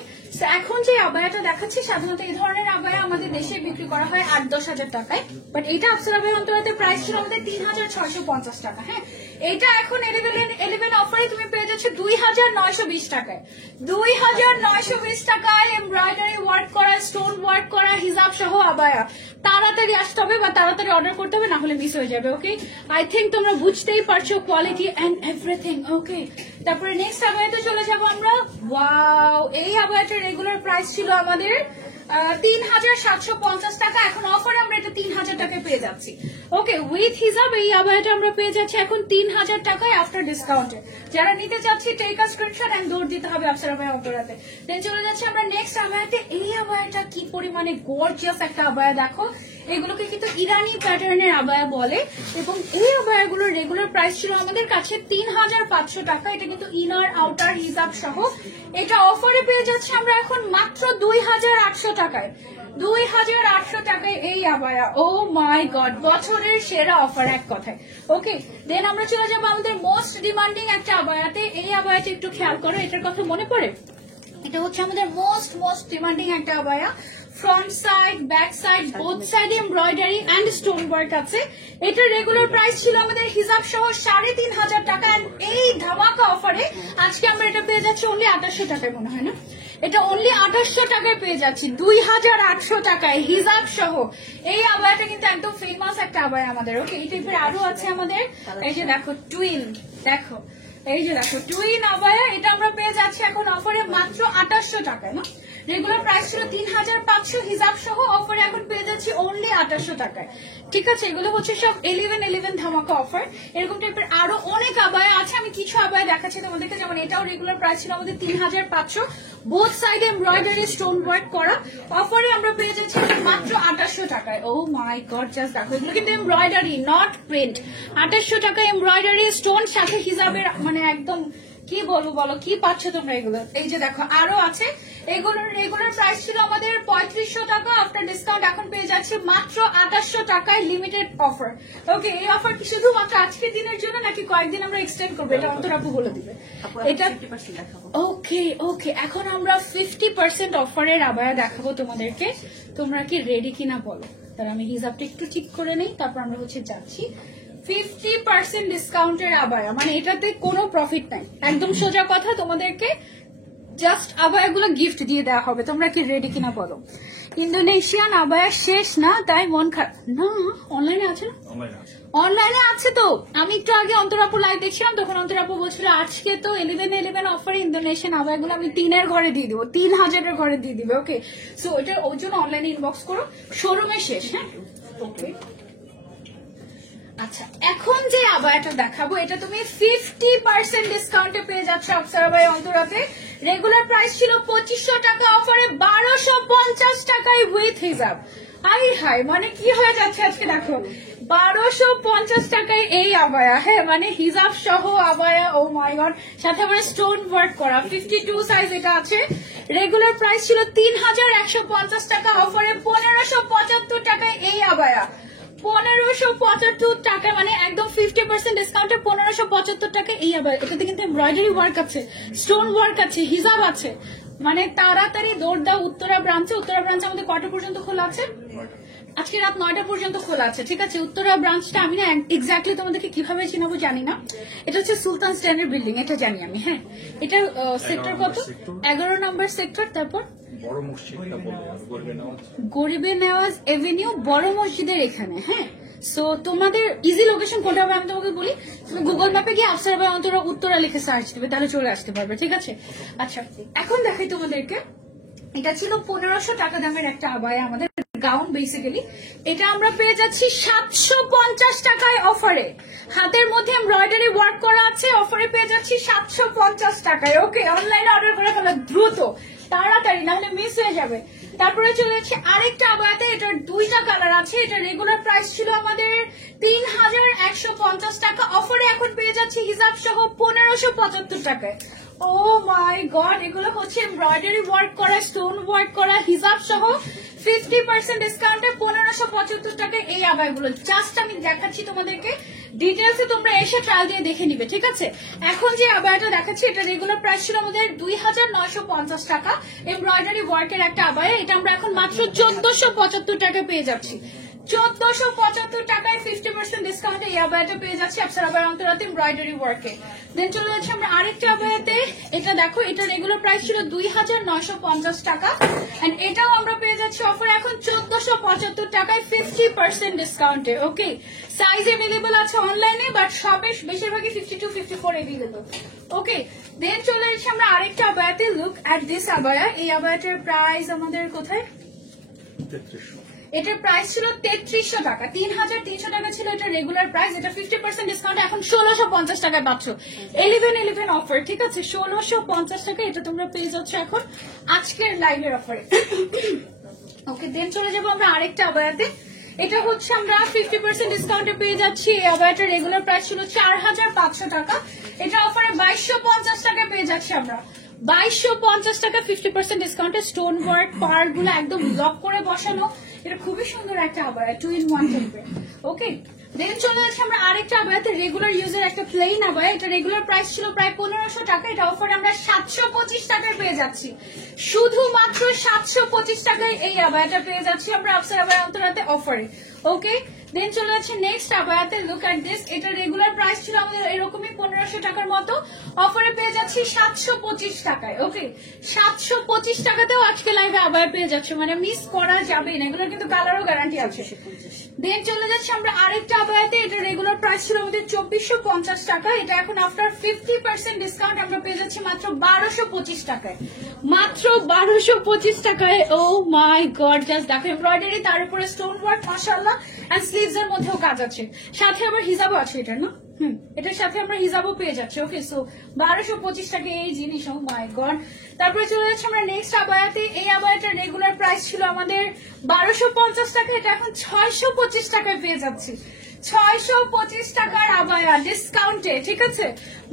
এখন যে আবায়াটা দেখাচ্ছি সাধারণত এই ধরনের আবায়া আমাদের দেশে বিক্রি করা হয় 8-10 হাজার টাকায়, বাট এটা আফসারা ভাই অন্তরাতে প্রাইস ছিল আমাদের 3650 টাকা। হ্যাঁ, এটা এখন 11 অফারে তুমি পেয়ে যাচ্ছ 2920 টাকায়, 2920 টাকায় এমব্রয়ডারি ওয়ার্ক করা, স্টোন ওয়ার্ক করা হিজাব সহ আবায়া। তাড়াতাড়ি আসতে হবে বা তাড়াতাড়ি অর্ডার করতে হবে, না হলে মিস হয়ে যাবে। ওকে, আই থিঙ্ক তোমরা বুঝতেই পারছো কোয়ালিটি এন্ড এভরিথিং। ওকে, তারপরে নেক্সট আবায়াতে চলে যাবো আমরা। ওয়াও, এই আবায়াটার রেগুলার প্রাইস ছিল আমাদের 3750 টাকা, এখন অফারে আমরা এটা 3000 টাকায় পেয়ে যাচ্ছি। ওকে, উইথ হিসাব এই আবায়াটা আমরা পেয়ে যাচ্ছি এখন 3000 টাকায় আফটার ডিসকাউন্টে। যারা নিতে চাচ্ছি টেক আ স্ক্রিনশট এন্ড দৌড় দিতে হবে আফসারা ভাই অন্তরাতে। দেন চলে যাচ্ছে আমরা নেক্সট আবায়াতে। এই আবায়াটা কি পরিমাণে গর্জিয়াস একটা আবায়া, দেখো। এগুলোকে কিন্তু ইরানি প্যাটার্নের আবায়া বলে, এবং এই আবায়াগুলোর রেগুলার প্রাইস ছিল আমাদের কাছে 3500 টাকা। এটা কিন্তু ইনার আউটার হিসাব সহ। এটা অফারে পেয়ে যাচ্ছি আমরা এখন মাত্র 2800 টাকায়, 2800 টাকায় এই আবায়া। ও মাই গড, বছরের সেরা অফার এক কথায়। ওকে, দেন আমরা চলে যাবো আমাদের মোস্ট ডিমান্ডিং একটা আবায়াতে। এই আবায়াটা একটু খেয়াল করো, এটার কথা মনে পড়ে? এটা হচ্ছে আমাদের মোস্ট ডিমান্ডিং একটা আবায়া। Front side, back side, both side embroidery and stone work আছে। এটা রেগুলার প্রাইস ছিল আমাদের হিসাব সহ 3500 টাকা, এন্ড এই ধামাকা অফারে আজকে আমরা এটা পেয়ে যাচ্ছি অনলি 2800 টাকায়, মনে হয় না? এটা অনলি 2800 টাকায় পেয়ে যাচ্ছি, 2800 টাকায় হিজাব সহ। এই আবায়াটা কিন্তু একদম ফেমাস একটা আবায়া আমাদের। ওকে, এই টাইপের আরো আছে আমাদের। এই যে দেখো টুইন, দেখো এই যে দেখো টুইন আবায়া, এটা আমরা পেয়ে যাচ্ছি এখন অফারে মাত্র 2800 টাকায়। না, রেগুলার প্রাইস ছিল 3500 হিসাব সহ, অফারে এখন পেয়ে যাচ্ছি অনলি 2800 টাকায়। ঠিক আছে, এগুলো হচ্ছে সব 11 ধামাকা অফার। এরকম টাইপের আরো অনেক আবায়া আছে, আমি কিছু আবায়া দেখাচ্ছি তোমাদেরকে। যেমন এটাও রেগুলার প্রাইস ছিল আমাদের 3500, both side embroidery stone work করা। অফারে আমরা পেয়ে যাচ্ছি মাত্র 2800 টাকায়। ও মাই গড, জাস্ট দেখো, এগুলো কিন্তু এমব্রয়ডারি নট প্রিন্ট। 2800 টাকায় এমব্রয়ডারি স্টোন সাথে হিজাবের, মানে একদম কি বলবো বলো, কি পাচ্ছ তোমরা এগুলো? এই যে দেখো আরো আছে। এগুলোর রেগুলার প্রাইস ছিল আমাদের 3500 টাকা, আফটার ডিসকাউন্ট এখন পেয়ে যাচ্ছে মাত্র 2800 টাকায়, লিমিটেড অফার। ওকে, এই অফার কি শুধুমাত্র আজকের দিনের জন্য নাকি কয়েকদিন আমরা এক্সটেন্ড করবো? এটা অন্তরাপু বলে দিবে। এটা ওকে ওকে, এখন আমরা 50% অফারের আবায়া দেখাবো তোমাদেরকে। তোমরা কি রেডি কিনা বলো? তাহলে আমি হিসাবটা একটু ঠিক করে নেই, তারপর আমরা হচ্ছে যাচ্ছি। 50% ডিসকাউন্টের আবায়া, মানে এটাতে কোনো প্রফিট নাই, একদম সোজা কথা। তোমাদেরকে জাস্ট আবায়াগুলো গিফট দিয়ে দেওয়া হবে। তোমরা কি রেডি কিনা বলো? ইন্দোনেশিয়ান আবায়া শেষ না, তাই মন খারাপ না? অনলাইনে আছে না? অনলাইনে আছে তো। আমি একটু আগে অন্তরাপু লাইভ দেখছিলাম, তখন অন্তরাপু বলছিল আজকে তো 11 অফারে ইন্দোনেশিয়ান আবায়াগুলো আমি 3-এর ঘরে দিয়ে দিব, 3000-এর ঘরে দিয়ে দিবে। ওকে, সো এটা ওর জন্য অনলাইনে ইনবক্স করো, শোরুমে শেষ। হ্যাঁ, ওকে। আচ্ছা, এখন যে আবায়াটা দেখাবো এটা তুমি 50% ডিসকাউন্টে পেয়ে যাচ্ছ আফসারা ভাই অন্তরাতে। রেগুলার প্রাইস ছিল 2500 টাকা, অফারে 1250 টাকায় উইথ হিজাব। আই হাই, মানে কি হয়ে যাচ্ছে আজকে দেখো, 1250 টাকায় এই আবায়া। হ্যাঁ, মানে হিজাব সহ আবায়া। ও মাই গড, সাথে মানে স্টোন ওয়ার্ক করা। 52 সাইজ এটা আছে। রেগুলার প্রাইস ছিল 3150 টাকা, অফারে 1575 টাকায় এই আবায়া। 1575 টাকা, মানে একদম 50% ডিসকাউন্টে 1575 টাকা এই আবায়া। এটাতে কিন্তু এমব্রয়ডারি ওয়ার্ক আছে, স্টোন ওয়ার্ক আছে, হিজাব আছে। মানে তাড়াতাড়ি দৌড় দাও উত্তরা ব্রাঞ্চে। উত্তরা ব্রাঞ্চ আমাদের কটা পর্যন্ত খোলা আছে? আজকে রাত 9টা পর্যন্ত খোলা আছে। ঠিক আছে, উত্তরা ব্রাঞ্চটা আমি না এক্স্যাক্টলি তোমাদেরকে কিভাবে চিনাবো জানি না। এটা হচ্ছে সুলতান স্ট্যান্ডার্ড বিল্ডিং, এটা জানি আমি। হ্যাঁ, এটা সেক্টর কত? 11 নম্বর সেক্টর। তারপর বড় মসজিদটা গরিবে নেওয়াজ এভিনিউ, বড় মসজিদের এখানে। হ্যাঁ, সো তোমাদের ইজি লোকেশন কোনটা হবে আমি তোমাকে বলি। তুমি গুগল ম্যাপে গিয়ে আফসারা ভাই অন্তরা উত্তরা লিখে সার্চ দিবে, তাহলে চলে আসতে পারবে। ঠিক আছে, আচ্ছা এখন দেখাই তোমাদেরকে। এটা ছিল 1500 টাকা দামের একটা আবায়া, আমাদের গাউন বেসিক্যালি। এটা আমরা পেয়ে যাচ্ছি 750 টাকায় অফারে। হাতের মধ্যে এমব্রয়ডারি ওয়ার্ক করা আছে, অফারে পেয়ে যাচ্ছি 750 টাকায়। ওকে, অনলাইনে অর্ডার করে ফেলো দ্রুত, তাড়াতাড়ি, নাহলে মিস হয়ে যাবে। তারপরে চলে যাচ্ছে আরেকটা আবায়াতে। এটার 2টা কালার আছে। এটা রেগুলার প্রাইস ছিল আমাদের 3150 টাকা, অফারে এখন পেয়ে যাচ্ছি হিজাব সহ 1575 টাকায়। ও মাই গড, এগুলো হচ্ছে এমব্রয়ডারি ওয়ার্ক করা, স্টোন ওয়ার্ক করা, হিজাব সহ 50% ডিসকাউন্টে 1575 টাকা এই আবায়াগুলো। জাস্ট আমি দেখাচ্ছি তোমাদেরকে, ডিটেলসে তোমরা এসে ট্রায়াল দিয়ে দেখে নিবে, ঠিক আছে? এখন যে আবায়াটা দেখাচ্ছি এটা রেগুলার প্রাইস ছিল আমাদের 2950 টাকা, এমব্রয়ডারি ওয়ার্কের একটা আবায়া। এটা আমরা এখন মাত্র 1475 টাকা পেয়ে যাচ্ছি। 1475 টাকায় 50% ডিসকাউন্টে এই আবায়াটা পেয়ে যাচ্ছি আফসার আবায়া অন্তরাতে এমব্রয়ডারি ওয়ার্কে। দেন চলে যাচ্ছে আমরা আরেকটা আবায়াতে। এটা দেখো, এটা রেগুলার প্রাইস ছিল 2950 টাকা, এন্ড এটাও আমরা পেয়ে যাচ্ছি অফার এখন 1475 টাকায় 50% ডিসকাউন্টে। ওকে, সাইজ अवेलेबल আছে অনলাইনে, বাট শপে বেশিরভাগই 52 54 अवेलेबल। ওকে, দেন চলে যাচ্ছি আমরা আরেকটা আবায়াতে। লুক এট দিস আবায়া। এই আবায়াটার প্রাইস আমাদের কোথায়? 3300। এটার প্রাইস ছিল 3300 টাকা, 3300 টাকা ছিল এটা রেগুলার প্রাইস। এটা 50% ডিসকাউন্ট এখন 1650 টাকায় পাচ্ছ। 11 অফার, ঠিক আছে? 1650 টাকা এটা তোমরা পেয়ে যাচ্ছ এখন আজকের লাইভের অফারে। ওকে, দেন চলে যাবো আমরা আরেকটা আবায়াতে। এটা হচ্ছে আমরা 50% ডিসকাউন্টে পেয়ে যাচ্ছি। এই আবায়াটার রেগুলার প্রাইস ছিল 4500 টাকা, এটা অফারে 2250 টাকায় পেয়ে যাচ্ছি আমরা। 2250 টাকা 50% ডিসকাউন্টে স্টোন ওয়ার্ক পার্ল গুলো একদম লক করে বসানো। এটা খুবই সুন্দর একটা আবায়া, 2 in 1 টাইপের। ওকে, দেন চলে যাচ্ছে আমরা আরেকটা আবায়াতে, রেগুলার ইউজের একটা প্লেন আবায়া। এটা রেগুলার প্রাইস ছিল প্রায় 1500 টাকা, এটা অফারে আমরা 725 টাকায় পেয়ে যাচ্ছি। শুধুমাত্র 725 টাকায় এই আবায়াটা পেয়ে যাচ্ছি আমরা আফসার আবায়া অন্তরাতে অফারে। ওকে, দেন চলে যাচ্ছে নেক্সট আবায়াতে। Look at this. এটা রেগুলার প্রাইস ছিল আমাদের এরকমই 1500 টাকার মতো, অফারে পেয়ে যাচ্ছি 725 টাকায়। ওকে, 725 টাকাতেও আজকে লাইভে আবায়া পেয়ে যাচ্ছে, মানে মিস করা যাবে না। এগুলোর কিন্তু কালারও গ্যারান্টি আছে। দেন চলে যাচ্ছে আমরা আরেকটা আবায়াতে। এটা রেগুলার প্রাইস ছিল আমাদের 2450 টাকা, এটা এখন আফটার 50% ডিসকাউন্ট আমরা পেয়ে যাচ্ছি মাত্র 1225 টাকায়। মাত্র 1225 টাকায়। ও মাই গড, জাস্ট দেখো, এমব্রয়ডারি, তার উপরে স্টোন ওয়ার্ক, মাশাআল্লাহ, এন্ড স্লিভস এর মধ্যেও কাজ আছে, সাথে আবার হিজাবও আছে এটা, না? এটার সাথে আমরা হিজাবও পেয়ে যাচ্ছি। ওকে, সো 1225 টাকা এই জিনিস। ও মাই গড। তারপরে চলে যাচ্ছে আমরা নেক্সট আবায়াতে। এই আবায়াটার রেগুলার প্রাইস ছিল আমাদের 1250 টাকা, এটা এখন 625 টাকায় পেয়ে যাচ্ছি। 625 টাকার আবায়া ডিসকাউন্টে, ঠিক আছে?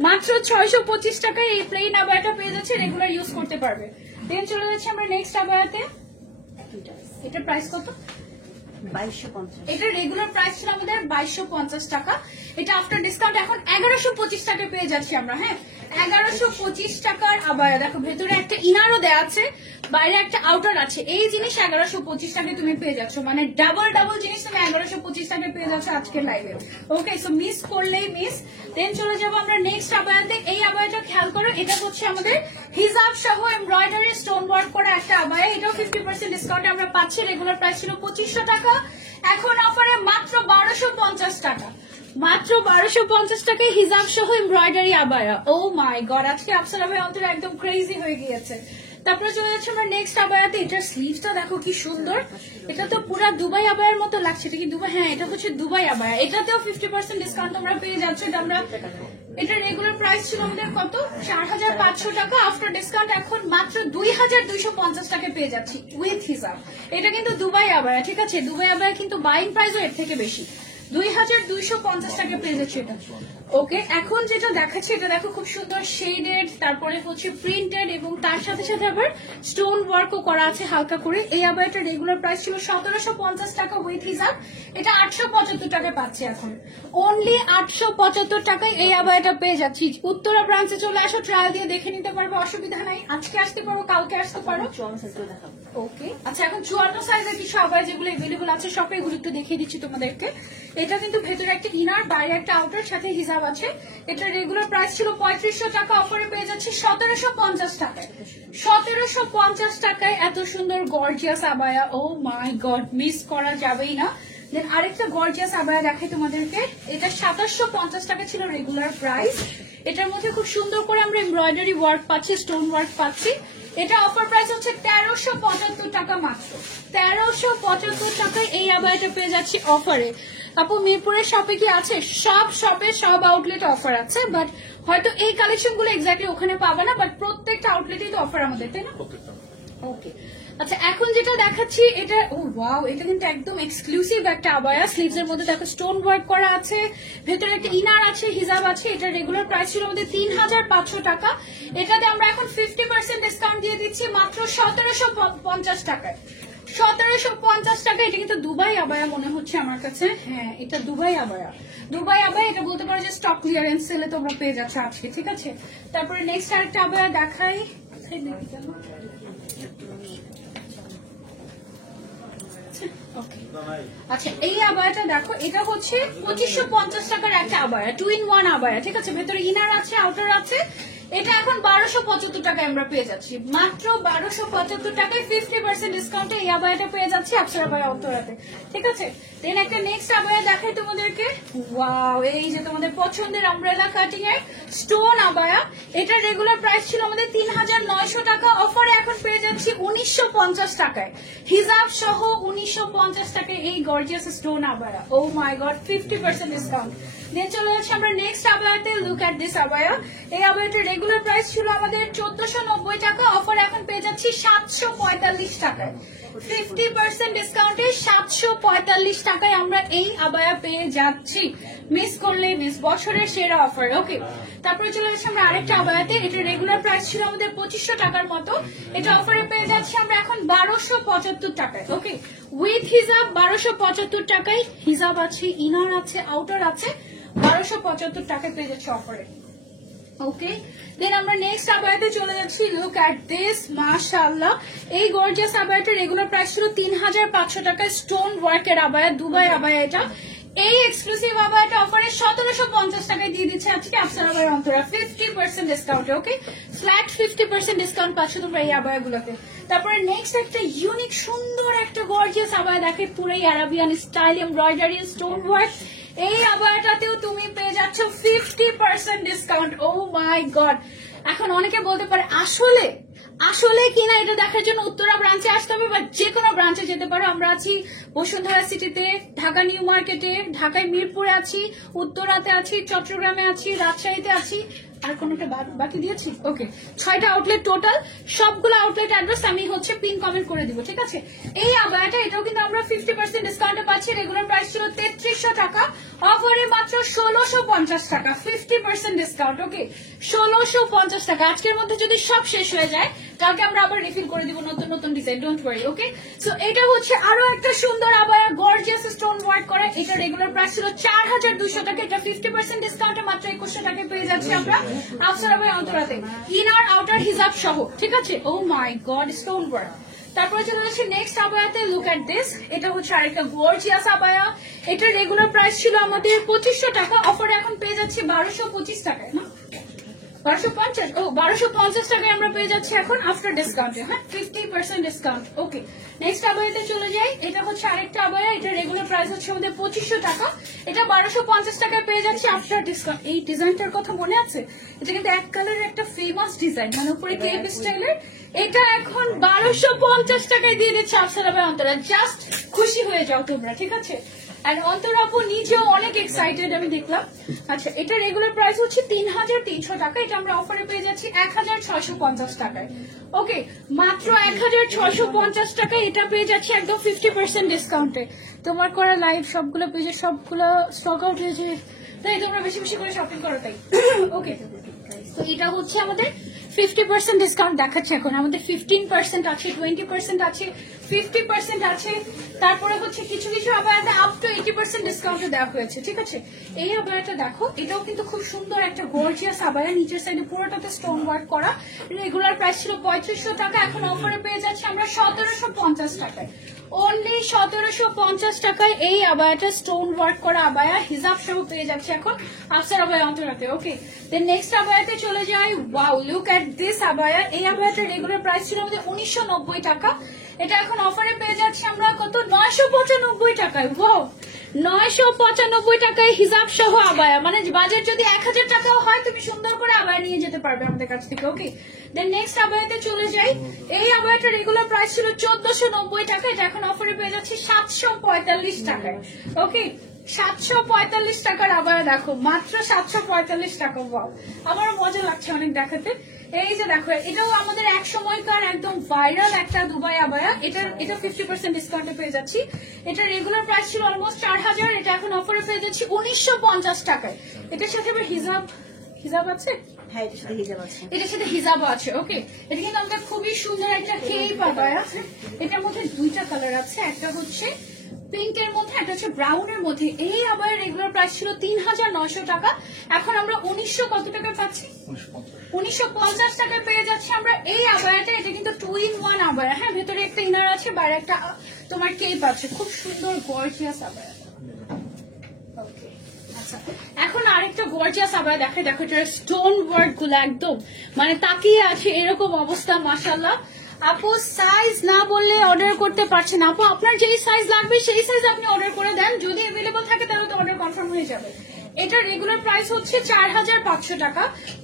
মাত্র 625 টাকায় এই প্লেন আবায়াটা পেয়ে যাচ্ছে, রেগুলার ইউজ করতে পারবে। দেন চলে যাচ্ছে আমরা নেক্সট আবায়াতে। এটার প্রাইস কত? 2250। এটা রেগুলার প্রাইস ছিল আমাদের 2250 টাকা, এটা আফটার ডিসকাউন্ট এখন 1125 টাকায় পেয়ে যাচ্ছি আমরা। হ্যাঁ, 1125 টাকার আবায়া। দেখো, ভেতরে একটা ইনারও দেওয়া আছে, বাইরে একটা আউটার আছে। এই জিনিস 1125 টাকায় তুমি পেয়ে যাচ্ছ, মানে ডাবল জিনিস তুমি 1125 টাকায় পেয়ে যাচ্ছ আজকের লাইভে। ওকে, সো মিস করলেই মিস। দেন চলে যাবো আমরা নেক্সট আবায়াতে। এই আবায়াটা খেয়াল করো, এটা হচ্ছে আমাদের হিজাব সহ এমব্রয়ডারি স্টোন ওয়ার্ক করা একটা আবায়া। এটাও 50% ডিসকাউন্টে আমরা পাচ্ছি। রেগুলার প্রাইস ছিল 2500 টাকা, এখন অফারে মাত্র 1250 টাকা। মাত্র 1250 টাকায় হিজাব সহ embroidery abaya. Oh my god, আজকে আফসার আবায়া অন্তর একদম ক্রেজি হয়ে গিয়েছে। তারপরে চলে যাচ্ছে আমরা নেক্সট আবায়াতে। এটার স্লিভসটা দেখো কি সুন্দর, এটা তো পুরো দুবাই আবায়ার মতো লাগছে। এটা কি দুবাই? হ্যাঁ, এটা হচ্ছে দুবাই আবায়া। এটাতেও 50% ডিসকাউন্ট তোমরা পেয়ে যাচ্ছ। এটা আমরা, এটা রেগুলার প্রাইস ছিল আমাদের কত? 4500 টাকা, আফটার ডিসকাউন্ট এখন মাত্র 2250 টাকা পেয়ে যাচ্ছি উইথ হিজাব। এটা কিন্তু দুবাই আবায়া, ঠিক আছে? দুবাই আবায়া কিন্তু বাইং প্রাইসও এর থেকে বেশি, 2250 টাকা পেয়ে যাচ্ছে এটা। ওকে, এখন যেটা দেখাচ্ছি এটা দেখো, খুব সুন্দর শেডেড, তারপরে হচ্ছে প্রিন্টেড, এবং তার সাথে সাথে আবার স্টোন ওয়ার্কও করা আছে হালকা করে। এই আবায়াটা রেগুলার প্রাইস ছিল 1750 টাকা উইথ হিজাব, এটা 875 টাকায় পাচ্ছি এখন। অনলি 875 টাকায় এই আবায়াটা পেয়ে যাচ্ছি। উত্তরা ব্রাঞ্চে চলে আসো, ট্রায়াল দিয়ে দেখে নিতে পারবো, অসুবিধা নাই। আজকে আসতে পারো, কালকে আসতে পারো। 54 সাইজ দেখাবো। ওকে, আচ্ছা, এখন 54 সাইজের কিছু আবায়া যেগুলো अवेलेबल আছে শপে, এগুলো একটু দেখিয়ে দিচ্ছি তোমাদেরকে। এটা কিন্তু ভেতরে একটা ইনার, বাইরে একটা আউটার, সাথে হিজাব আছে। এটা রেগুলার প্রাইস ছিল 3500 টাকা, অফারে পেয়ে যাচ্ছি 1750 টাকায়। 1750 টাকায় এত সুন্দর gorgeous abaya. Oh my god, miss করা যাবেই না। দেন আরেকটা গর্জিয়াস আবায়া দেখাই তোমাদেরকে। এটা 2750 টাকা ছিল রেগুলার প্রাইস। এটার মধ্যে খুব সুন্দর করে আমরা এমব্রয়ডারি ওয়ার্ক পাচ্ছি, স্টোন ওয়ার্ক পাচ্ছি। এটা অফার প্রাইস হচ্ছে 1375 টাকা মাত্র। 1375 টাকায় এই আবায়াটা পেয়ে যাচ্ছি অফারে। আপু, মিরপুরের শপে কি আছে? সব শপে, সব আউটলেটে অফার আছে, বাট হয়তো এই কালেকশন গুলো এক্স্যাক্টলি ওখানে পাবে না, বাট প্রত্যেকটা আউটলেটেই তো অফার আমাদের, তাই না? ওকে, আচ্ছা এখন যেটা দেখাচ্ছি এটা ও ওয়াও, এটা কিন্তু একদম এক্সক্লুসিভ একটা আবায়া। স্লিভস এর মধ্যে দেখো স্টোন ওয়ার্ক করা আছে, ভেতরে একটা ইনার আছে, হিজাব আছে। এটা রেগুলার প্রাইস ছিল আমাদের 3500 টাকা। এটাতে আমরা এখন 50% ডিসকাউন্ট দিয়ে দিচ্ছি মাত্র 1750 টাকায়। 1750 টাকা। এটা কিন্তু দুবাই আবায়া মনে হচ্ছে আমার কাছে। হ্যাঁ, এটা দুবাই আবায়া। দুবাই আবায়া, এটা বলতে পারো যে স্টক ক্লিয়ারেন্স সেলে তোমরা পেয়ে যাচ্ছ আজকে, ঠিক আছে। তারপরে নেক্সট আরেকটা আবায়া দেখাই। আচ্ছা এই আবায়াটা দেখো, এটা হচ্ছে 2550 টাকার একটা আবায়া, 2-in-1 আবায়া, ঠিক আছে। ভেতরে ইনার আছে, আউটার আছে। এটা এখন 1275 টাকায় আমরা পেয়ে যাচ্ছি, মাত্র 1275 টাকায় 50% ডিসকাউন্টে এই আবায়াটা পেয়ে যাচ্ছি আপসারা আবায়া অন্তরাতে, ঠিক আছে। দেন একটা নেক্সট আবায়া দেখাই তোমাদেরকে। ওয়াও, এই যে তোমাদের পছন্দের আমব্রেলা কাটিং এর স্টোন আবায়া। এটা রেগুলার প্রাইস ছিল আমাদের 3900 টাকা, অফারে এখন পেয়ে যাচ্ছি 1950 টাকায়, হিজাব সহ 1950 টাকায় এই গর্জিয়াস স্টোন আবায়া। Oh my God, 50% discount. Then চলে যাচ্ছি আমরা নেক্সট আবায়াতে। লুক এট দিস আবায়া। এই আবায়াটার রেগুলার প্রাইস ছিল আমাদের 1490 টাকা, অফার এখন পেয়ে যাচ্ছি 745 টাকায়। 50% ডিসকাউন্টে 745 টাকায় আমরা এই আবায়া পেয়ে যাচ্ছি। মিস করলে মিস, বছরের সেরা অফার। ওকে, তারপরে চলে যাচ্ছি আমরা আরেকটা আবায়াতে। এটা রেগুলার প্রাইস ছিল আমাদের 2500 টাকার মতো, এটা অফারে পেয়ে যাচ্ছি আমরা এখন 1275 টাকায়। ওকে, উইথ হিজাব 1275 টাকায়, হিজাব আছে, ইনার আছে, আউটার আছে, 1275 টাকায় পেয়ে যাচ্ছে অফারে। ওকে, দেন আমরা নেক্সট আবায়াতে চলে যাচ্ছি। লুক এট দিস, মাশাআল্লাহ। এই গর্জিয়াস আবায়াটা রেগুলার প্রাইস ছিল 3500 টাকায়, স্টোন ওয়ার্কের আবায়া, দুবাই আবায়া। এটা এই এক্সক্লুসিভ আবায়াটা অফারে 1750 টাকায় দিয়ে দিচ্ছে আজকে আপসারা আবায়া অন্তরা, 50% ডিসকাউন্টে। ওকে, ফ্ল্যাট 50% ডিসকাউন্ট পাচ্ছ তোমরা এই আবায়াগুলোতে। তারপরে নেক্সট একটা ইউনিক সুন্দর একটা গর্জিয়াস আবায়া দেখে, পুরো Arabian style, embroidery, stone work. এই আবায়াটাতেও তুমি পেয়ে যাচ্ছ 50% ডিসকাউন্ট। ও মাই গড, এখন অনেকে বলতে পারে আসলে আসলে কিনা এটা দেখার জন্য উত্তরা ব্রাঞ্চে আসতে হবে, বা যে কোনো ব্রাঞ্চে যেতে পারো। আমরা আছি বসুন্ধরা সিটিতে, ঢাকা নিউ মার্কেটে, ঢাকায় মিরপুরে আছি, উত্তরাতে আছি, চট্টগ্রামে আছি, রাজশাহীতে আছি, আর কোনটা বাকি দিয়েছি। ওকে, 6টা আউটলেট টোটাল। সবগুলো আউটলেট অ্যাড্রেস আমি হচ্ছে পিন কমেন্ট করে দিব, ঠিক আছে। এই আবায়াটা, এটাও কিন্তু আমরা 50% ডিসকাউন্টে পাচ্ছি। রেগুলার প্রাইস ছিল 3300 টাকা, অফারে মাত্র 1650 টাকা, 50% ডিসকাউন্ট। ওকে, 1650 টাকা। আজকের মধ্যে যদি সব শেষ হয়ে যায়, কালকে আমরা আবার রিফিল করে দিব নতুন নতুন design, don't worry. Okay, so এটা হচ্ছে আরো একটা সুন্দর আবায়া, গর্জিয়াস স্টোন ওয়ার্ক করা। এটা রেগুলার প্রাইস ছিল 4200 টাকা, এটা 50% ডিসকাউন্টে মাত্র 2100 টাকায় পেয়ে যাচ্ছি আমরা আপসারা আবায়া অন্তরাতে, ইনার আউটার হিজাব সহ, ঠিক আছে। ও মাই গড, স্টোন ওয়ার্ক। তারপরে চলে যাচ্ছে নেক্সট আবায়াতে। লুক এট দিস, এটা হচ্ছে আরেকটা গর্জিয়াস আবায়া। এটা রেগুলার প্রাইস ছিল আমাদের 2500 টাকা, অফারে এখন পেয়ে যাচ্ছি 1225 টাকায়, না 1250, ও 1250 টাকায় আমরা পেয়ে যাচ্ছি এখন আফটার ডিসকাউন্টে। হ্যাঁ, 50% ডিসকাউন্ট। ওকে, নেক্সট আবায়াতে চলে যাই। এটা হচ্ছে আরেকটা আবায়া। এটা রেগুলার প্রাইস হচ্ছে আমাদের 2500 টাকা, এটা 1250 টাকায় পেয়ে যাচ্ছি আফটার ডিসকাউন্ট। এই ডিজাইনটার কথা মনে আছে? এটা কিন্তু এক কালারের একটা ফেমাস ডিজাইন, মানে উপরে কেপ স্টাইলের। এটা এখন 1250 টাকায় দিয়ে দিচ্ছে আপসারা আবায়া অন্তরা। জাস্ট খুশি হয়ে যাও তোমরা, ঠিক আছে। আর অন্তরা আপু নিজেও অনেক এক্সাইটেড, আমি দেখলাম। আচ্ছা, এটা রেগুলার প্রাইস হচ্ছে 3300 টাকা, এটা আমরা অফারে পেয়ে যাচ্ছি 1650 টাকায়। ওকে, মাত্র 1650 টাকায় এটা পেয়ে যাচ্ছি একদম 50% ডিসকাউন্টে। তোমার করা লাইভ সবগুলো পেজে সবগুলো স্টক আউট হয়েছে, তাই তোমরা বেশি বেশি করে শপিং করো, তাই। ওকে, তো এটা হচ্ছে আমাদের 50% ডিসকাউন্ট দেখাচ্ছে এখন। আমাদের 15% আছে, 20% আছে, 50% আছে। তারপরে হচ্ছে কিছু কিছু আবায়াতে আপ টু 80% ডিসকাউন্টে দেওয়া হয়েছে, ঠিক আছে। এই আবায়াটা দেখো, এটাও কিন্তু খুব সুন্দর একটা গর্জিয়াস আবায়া, নিচের সাইডে পুরোটাতে স্টোন ওয়ার্ক করা। রেগুলার প্রাইস ছিল 3500 টাকা, এখন অফারে পেয়ে যাচ্ছে আমরা 1750 টাকায়। অনলি 1750 টাকায় এই আবায়াটা, স্টোন ওয়ার্ক করা আবায়া, হিজাব সহ পেয়ে যাচ্ছে এখন আপসারা আবায়া অন্তরাতে। ওকে, দেন নেক্সট আবায়াতে চলে যাই। ওয়াও, লুক এট দিস আবায়া। এই আবায়াটা রেগুলার প্রাইস ছিল আমাদের 1990 টাকা, এটা এখন অফারে পেয়ে যাচ্ছি আমরা কত, 995 টাকায়। ওয়াও, 995 টাকায় হিজাব সহ আবায়া, মানে বাজেট যদি 1000 টাকাও হয়, তুমি সুন্দর করে আবায়া নিয়ে যেতে পারবে আমাদের কাছ থেকে। ওকে, দেন নেক্সট আবায়াতে চলে যাই। এই আবায়াটা রেগুলার প্রাইস ছিল 1490 টাকা, এটা এখন অফারে পেয়ে যাচ্ছি 745 টাকায়। ওকে, 745 টাকার আবায়া দেখো, মাত্র 745 টাকা। ওয়াও, আমার মজা লাগছে অনেক দেখাতে। এই যে দেখো, এটাও আমাদের এক সময়কার একদম ভাইরাল একটা দুবাই আবায়া। এটা 50% ডিসকাউন্টে পেয়ে যাচ্ছি। এটা রেগুলার প্রাইস ছিল অলমোস্ট 4000, এটা এখন অফারে পেয়ে যাচ্ছি 1950 টাকায়। এটার সাথে আবার হিজাব আছে। হ্যাঁ, এটার সাথে হিজাব আছে। এটার সাথে হিজাবও আছে। ওকে, এটা কিন্তু আমাদের খুবই সুন্দর একটা কেপ আবায়া। এটার মধ্যে দুইটা কালার আছে, একটা হচ্ছে পিঙ্ক এর মধ্যে, একটা হচ্ছে ব্রাউন এর মধ্যে। এই আবায়ের রেগুলার প্রাইস ছিল 3900 টাকা, এখন আমরা 1900 কত টাকা পাচ্ছি? 1950 টাকায় পেয়ে যাচ্ছি আমরা এই আবায়াটা। এটা কিন্তু 2 in 1 আবায়া। হ্যাঁ, ভেতরে একটা ইনার আছে, বাইরে একটা তোমার কেপ আছে। খুব সুন্দর গর্জিয়াস আবায়া। ওকে, আচ্ছা, এখন আরেকটা গর্জিয়াস আবায়া দেখাই। দেখো এটার স্টোন ওয়ার্ক গুলো একদম মানে তাকিয়ে আছে এরকম অবস্থা। মাশাআল্লাহ আপু, সাইজ না বললে অর্ডার করতে পারছেন। আপু, আপনার যেই সাইজ লাগবে সেই সাইজ আপনি অর্ডার করে দেন, যদি অ্যাভেলেবল থাকে তাহলে তো অর্ডার কনফার্ম হয়ে যাবে। এটা রেগুলার প্রাইস হচ্ছে 4500 টাকা।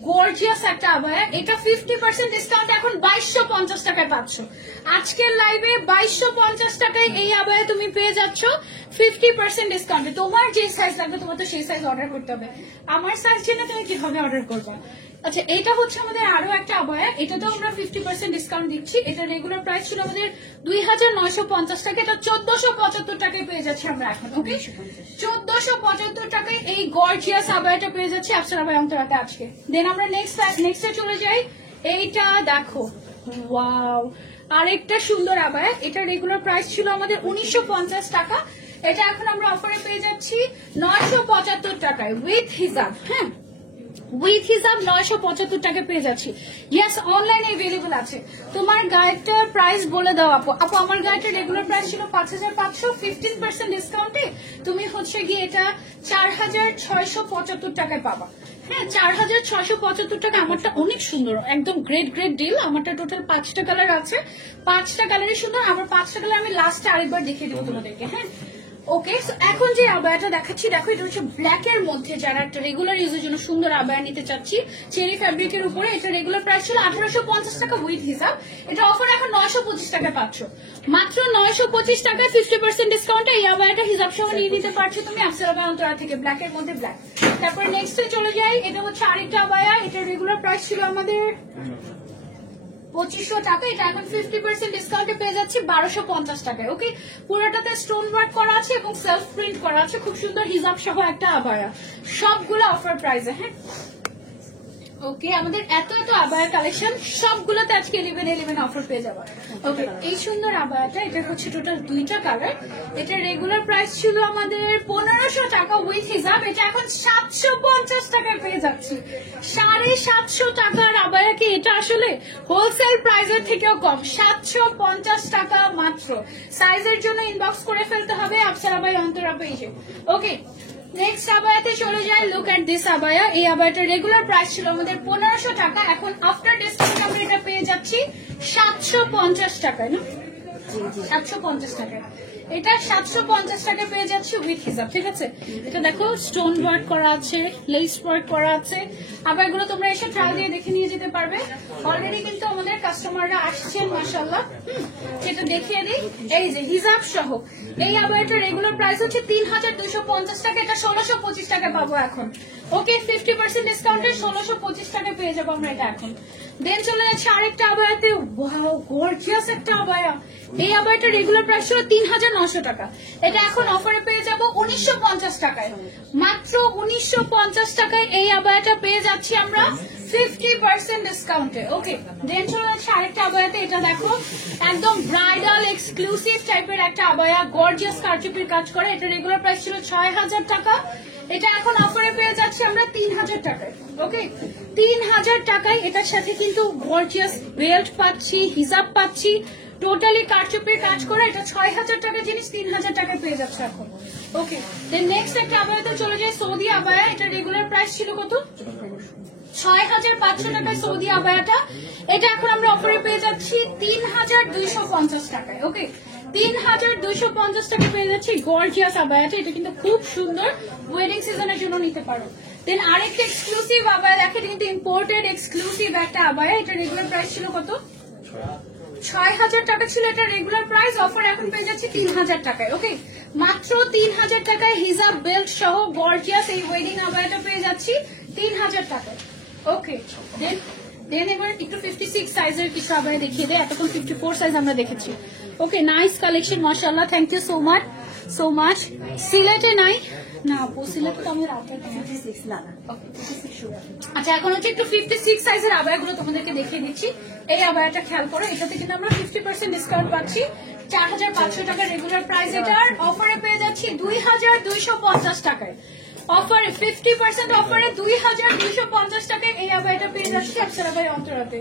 গর্জিয়াস একটা আবায়া। এটা 50% ডিসকাউন্ট এখন 2250 টাকায় পাচ্ছ। আজকের লাইভে 2250 টাকায় এই আবায়া তুমি পেয়ে যাচ্ছ 50% ডিসকাউন্টে। তোমার যে সাইজ লাগবে তোমার তো সেই সাইজ অর্ডার করতে হবে। আমার সাইজ জেনে তুমি কিভাবে অর্ডার করবে? আচ্ছা, এটা হচ্ছে আমাদের আরো একটা আবায়া। এটাতেও আমরা 50% ডিসকাউন্ট দিচ্ছি। এটা রেগুলার প্রাইস ছিল আমাদের 2950 টাকা, এটা 1475 টাকায় পেয়ে যাচ্ছি আমরা এখন। ওকে, 1475 টাকায় এই গর্জিয়াস আবায়াটা পেয়ে যাচ্ছি আফসার আবায়া অন্তরাতে আজকে। দেন আমরা নেক্সটে চলে যাই। এইটা দেখো, ওয়াও, আরেকটা সুন্দর আবায়া। এটা রেগুলার প্রাইস ছিল আমাদের 1950 টাকা, এটা এখন আমরা অফারে পেয়ে যাচ্ছি 975 টাকায় উইথ হিজাব। হ্যাঁ, উইথ হিসাব 975 টাকা পেয়ে যাচ্ছি। ইয়েস, অনলাইনে অ্যাভেলেবল আছে। তোমার গায়েটার প্রাইস বলে দাও আপু। আপু, আমার গায়েটার রেগুলার প্রাইস ছিল 5500, 15% ডিসকাউন্টে তুমি হচ্ছে গিয়ে এটা 4675 টাকায় পাবা। হ্যাঁ, 4675 টাকা। আমারটা অনেক সুন্দর, একদম গ্রেট ডিল। আমারটা টোটাল 5টা কালার আছে, 5টা কালারই সুন্দর। আমার 5টা কালার আমি লাস্টে আরেকবার দেখিয়ে দেবো তোমাদেরকে। হ্যাঁ, ওকে, এখন যে আবায়াটা দেখাচ্ছি দেখো, এটা হচ্ছে ব্ল্যাক এর মধ্যে। যারা একটা রেগুলার ইউজের জন্য সুন্দর আবায়া নিতে চাচ্ছি চেরি ফ্যাব্রিকের উপরে, এটা রেগুলার প্রাইস ছিল 1850 টাকা উইথ হিসাব। এটা অফার এখন 925 টাকা পাচ্ছ। মাত্র 925 টাকায় 50% ডিসকাউন্টে এই আবায়াটা হিসাব সহ নিয়ে নিতে পারছো তুমি আফসার আবায়া অন্তরা থেকে। ব্ল্যাক এর মধ্যে ব্ল্যাক। তারপর নেক্সটে চলে যাই। এটা হচ্ছে আরেকটা আবায়া। এটা রেগুলার প্রাইস ছিল আমাদের 2500 টাকা, এটা এখন 50% ডিসকাউন্টে পেয়ে যাচ্ছি 1250 টাকায়। ওকে, পুরোটাতে স্টোন ওয়ার্ক করা আছে এবং সেলফ প্রিন্ট করা আছে। খুব সুন্দর হিজাব সহ একটা আবায়া, সবগুলো অফার প্রাইসে। হ্যাঁ, ওকে, আমাদের এত আবায়া কালেকশন সবগুলোতে আজকে 11 অফার পেয়ে যাবে। ওকে, এই সুন্দর আবায়াটা, এটা হচ্ছে টোটাল 2টা কালার। এটা রেগুলার প্রাইস ছিল আমাদের 1500 টাকা উইথ হিজাব, এটা এখন 750 টাকায় পেয়ে যাচ্ছি। 750 টাকার আবায়া কি এটা আসলে হোলসেল প্রাইসের থেকেও কম? 750 টাকা মাত্র। সাইজের জন্য ইনবক্স করে ফেলতে হবে আফসার আবায়া অন্তরা পেজে। ওকে, নেক্সট আবায়াতে চলে যায়। লুক এট দিস আবায়া। এই আবায়াটার রেগুলার প্রাইস ছিল আমাদের 1500 টাকা, এখন আফটার ডিসকাউন্ট আমরা এটা পেয়ে যাচ্ছি 750 টাকায়। না, 750 টাকায়। এটা 750 টাকা পেয়ে যাচ্ছে উইথ হিসাব। ঠিক আছে, এটা দেখো স্টোন ওয়ার্ক করা আছে, লেস ওয়ার্ক করা আছে। আবার এগুলো তোমরা এসে ট্রায়াল দিয়ে দেখে নিয়ে যেতে পারবে। অলরেডি কিন্তু আমাদের কাস্টমাররা আসছেন মাশাআল্লাহ। সেটা দেখিয়ে দিই। এই যে হিজাব সহ এই আবায়াটার রেগুলার প্রাইস হচ্ছে 3250 টাকা, এটা 1625 টাকা পাবো এখন। ওকে, 50% ডিসকাউন্টে 1625 টাকা পেয়ে যাবো আমরা এটা এখন। দেন চলে যাচ্ছে আরেকটা আবায়াতে। ওয়াও, গর্জিয়াস একটা আবায়া। এই আবায়াটা রেগুলার প্রাইস ছিল 3900 টাকা, এটা এখন অফারে পেয়ে যাব 1950 টাকায়। মাত্র 1950 টাকায় এই আবায়াটা পেয়ে যাচ্ছি আমরা 50% ডিসকাউন্টে। ওকে, দেন চলে যাচ্ছে আরেকটা আবায়াতে। এটা দেখো একদম ব্রাইডাল এক্সক্লুসিভ টাইপের একটা আবায়া, গর্জিয়াস কারচুপির কাজ করে। এটা রেগুলার প্রাইস ছিল 6000 টাকা, এটা এখন অফারে পেয়ে যাচ্ছি আমরা 3000 টাকায়। ওকে, 3000 টাকায় এটার সাথে কিন্তু গর্জিয়াস বেল্ট পাচ্ছি, হিজাব পাচ্ছি, টোটালি কারচুপির কাজ করে। এটা 6000 টাকার জিনিস 3000 টাকায় পেয়ে যাচ্ছে এখন। ওকে, দেন নেক্সট একটা আবায়াতে চলে যায়, সৌদি আবায়া। এটা রেগুলার প্রাইস ছিল কত? 6500 টাকায় সৌদি আবায়াটা, এটা এখন আমরা অফারে পেয়ে যাচ্ছি 3250 টাকায়। ওকে, 3250 টাকা পেয়ে যাচ্ছি গর্জিয়াস আবায়াটা। এটা কিন্তু খুব সুন্দর, ওয়েডিং সিজনের জন্য নিতে পারো। দেন আরেকটা এক্সক্লুসিভ আবায়া দেখে, এটা কিন্তু ইম্পোর্টেড এক্সক্লুসিভ একটা আবায়া। এটা রেগুলার প্রাইস ছিল কত? 6000 টাকা ছিল এটা রেগুলার প্রাইস, অফার এখন পেয়ে যাচ্ছে 3000 টাকায়। ওকে, মাত্র 3000 টাকায় হিজাব বেল্ট সহ গর্জিয়াস এই ওয়েডিং আবায়াটা পেয়ে যাচ্ছি 3000 টাকায়। ওকে, দেন দেন এবার একটু 56 সাইজের কিছু আবার দেখিয়ে দেয়, এতক্ষণ 54 সাইজ আমরা দেখেছি। ওকে, নাইস কালেকশন, মাশাআল্লাহ, থ্যাংক ইউ সো মাচ। সিলেটে নাই না আপু, সিলেটে তো আমি রাখতে 56 না না 56 সুগার। আচ্ছা, এখন হচ্ছে একটু 56 সাইজের আবায়াগুলো তোমাদেরকে দেখিয়ে দিচ্ছি। এই আবায়াটা খেয়াল করো, এটাতে কিন্তু আমরা 50% ডিসকাউন্ট পাচ্ছি। 4500 টাকা রেগুলার প্রাইস, এটার অফারে পেয়ে যাচ্ছি 2250 টাকায়। অফারে 50% অফারে 2250 টাকায় এই আবায়াটা পেয়ে যাচ্ছি আপনারা ভাই অন্তরাতে।